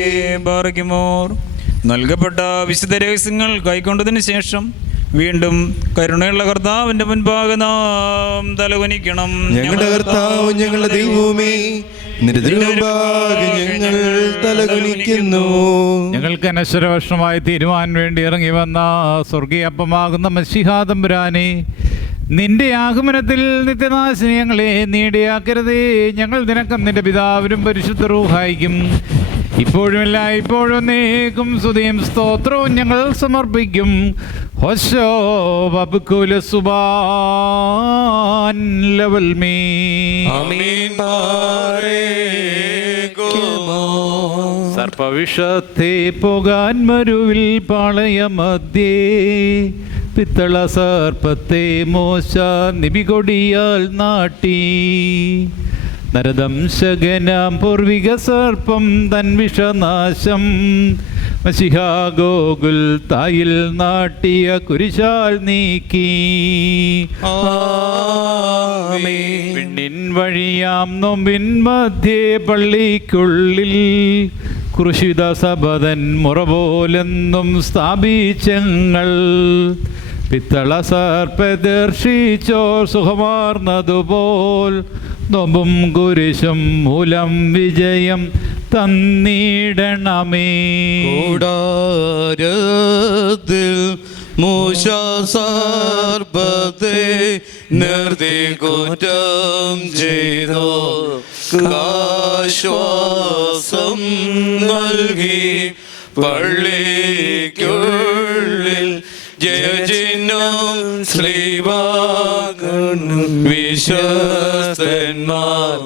ബാറയ്ക്കുമോർ നൽകപ്പെട്ട വിശുദ്ധ രഹസ്യങ്ങൾ കൈക്കൊണ്ടതിന് ശേഷം വീണ്ടും കരുണയുള്ള കർത്താവിന്റെ മുൻപാകെ നാം തലകുനിക്കണം. ഞങ്ങളുടെ കർത്താവ് ഞങ്ങളുടെ ദൈവമേ, നിരുപാകെ ഞങ്ങൾ തലകുനിക്കുന്നു. ഞങ്ങൾക്ക് അനശ്വരഭക്ഷണമായി തീരുവാൻ വേണ്ടി ഇറങ്ങി വന്ന സ്വർഗീയപ്പമാകുന്ന മശിഹാ തമ്പുരാനെ, നിന്റെ ആഗമനത്തിൽ നിത്യനാശിനി ഞങ്ങളെ നീടിയാക്കരുതേ. ഞങ്ങൾ നിനക്കും നിന്റെ പിതാവിനും പരിശുദ്ധ റൂഹായിക്കും ഇപ്പോഴുമല്ല ഇപ്പോഴും നീക്കും സ്തുതിയും സ്തോത്രവും ഞങ്ങൾ സമർപ്പിക്കും. ഹോശോ വബ്കുല സുബാൻ ലവൽ മീ. ആമീൻ. സർപ്പവിഷത്തെ പോകാൻ മരുവിൽ പാളയമധ്യേ, പിത്തള സർപ്പത്തെ മോശ നിബികൊടിയാൽ നാട്ടി. നരദംശകനാം പൂർവിക സർപ്പം തൻ വിഷനാശം മശിഹാ ഗോകുൽ തായിൽ നാട്ടിയ കുരിശാൽ നീക്കി. പിന്നിൻ വഴിയാം നോമ്പിൻ മധ്യേ പള്ളിക്കുള്ളിൽ കൃഷിത സബതൻ മുറ പോലെന്നും സ്ഥാപിച്ചങ്ങൾ. പിത്തള സർപ്പദർശിച്ചോർ സുഖമാർന്നതുപോൽ നോമ്പും കുരിശും മൂലം വിജയം തന്നിടണമേ. കൂടാരത്തിൽ മൂശ സർപ്പത്തെ നിർത്തി കുറ്റം ചെയ്തോ ആശ്വാസം നൽകി. പള്ളിക്കുള്ളിൽ ജയചിഹ്നം ശ്രീവാഗനും വിശ്വസ്തന്മാർ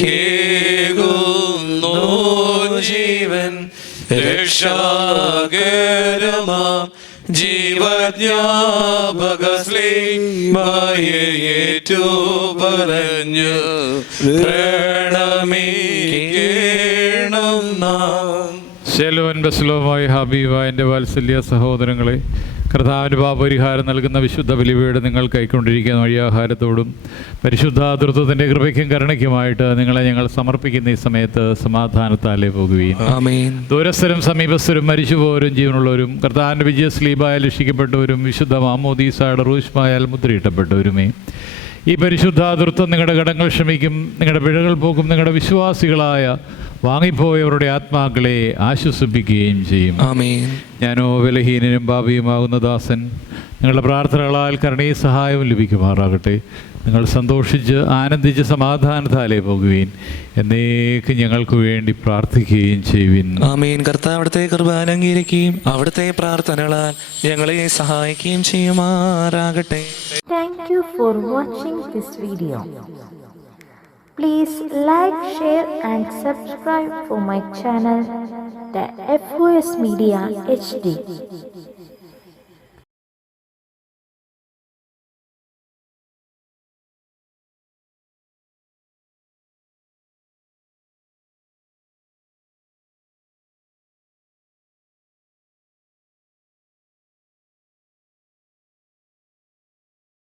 കേകുന്നു ജീവൻ. രക്ഷാകരമാം ജീവജ്ഞാപക ശ്ലീമായേറ്റു പറഞ്ഞു പ്രണമിക്കണം നാം. ശലോൻ ബസ്ലോമായി ഹബീബായ എൻ്റെ വാത്സല്യ സഹോദരങ്ങളെ, കർത്താവിൻ്റെ പാപപരിഹാരം നൽകുന്ന വിശുദ്ധ ബലിപീഠ നിങ്ങൾ കൈക്കൊണ്ടിരിക്കുന്ന വഴിയാഹാരത്തോടും പരിശുദ്ധാതൃത്വത്തിൻ്റെ കൃപയ്ക്കും കരുണയ്ക്കുമായിട്ട് നിങ്ങളെ ഞങ്ങൾ സമർപ്പിക്കുന്ന ഈ സമയത്ത് സമാധാനത്താലേ പോകുകയും ദൂരസ്ഥരും സമീപസ്ഥരും മരിച്ചുപോരും ജീവനുള്ളവരും കർത്താവിൻ്റെ വിജയസ്ലീബായാൽ രക്ഷിക്കപ്പെട്ടവരും വിശുദ്ധ മാമോദീസായുടെ റൂഷ്മായാൽ മുദ്രയിട്ടപ്പെട്ടവരുമേ, ഈ പരിശുദ്ധാതൃത്വം നിങ്ങളുടെ കടങ്ങൾ ക്ഷമിക്കും, നിങ്ങളുടെ പിഴകൾ പോക്കും, നിങ്ങളുടെ വിശ്വാസികളായ വാങ്ങിപ്പോയവരുടെ ആത്മാക്കളെ ആശ്വസിപ്പിക്കുകയും ചെയ്യും. ഞാനോ ബലഹീനനും പാപിയുമാകുന്ന ദാസൻ, നിങ്ങളുടെ പ്രാർത്ഥനകളാൽ കരുണയും സഹായവും ലഭിക്കുമാറാകട്ടെ. നിങ്ങൾ സന്തോഷിച്ച് ആനന്ദിച്ച് സമാധാനത്താലേ പോകുകയും എന്നേക്ക് ഞങ്ങൾക്ക് വേണ്ടി പ്രാർത്ഥിക്കുകയും ചെയ്യുവിൻ. ആമീൻ. കർത്താവ് അവിടുത്തെ കുർബാന അംഗീകരിക്കുകയും അവിടുത്തെ പ്രാർത്ഥനകളാൽ ഞങ്ങളെ സഹായിക്കുകയും ചെയ്യുമാറാകട്ടെ. Thank you for watching this video. Please like, share and subscribe for my channel, the FOS Media HD.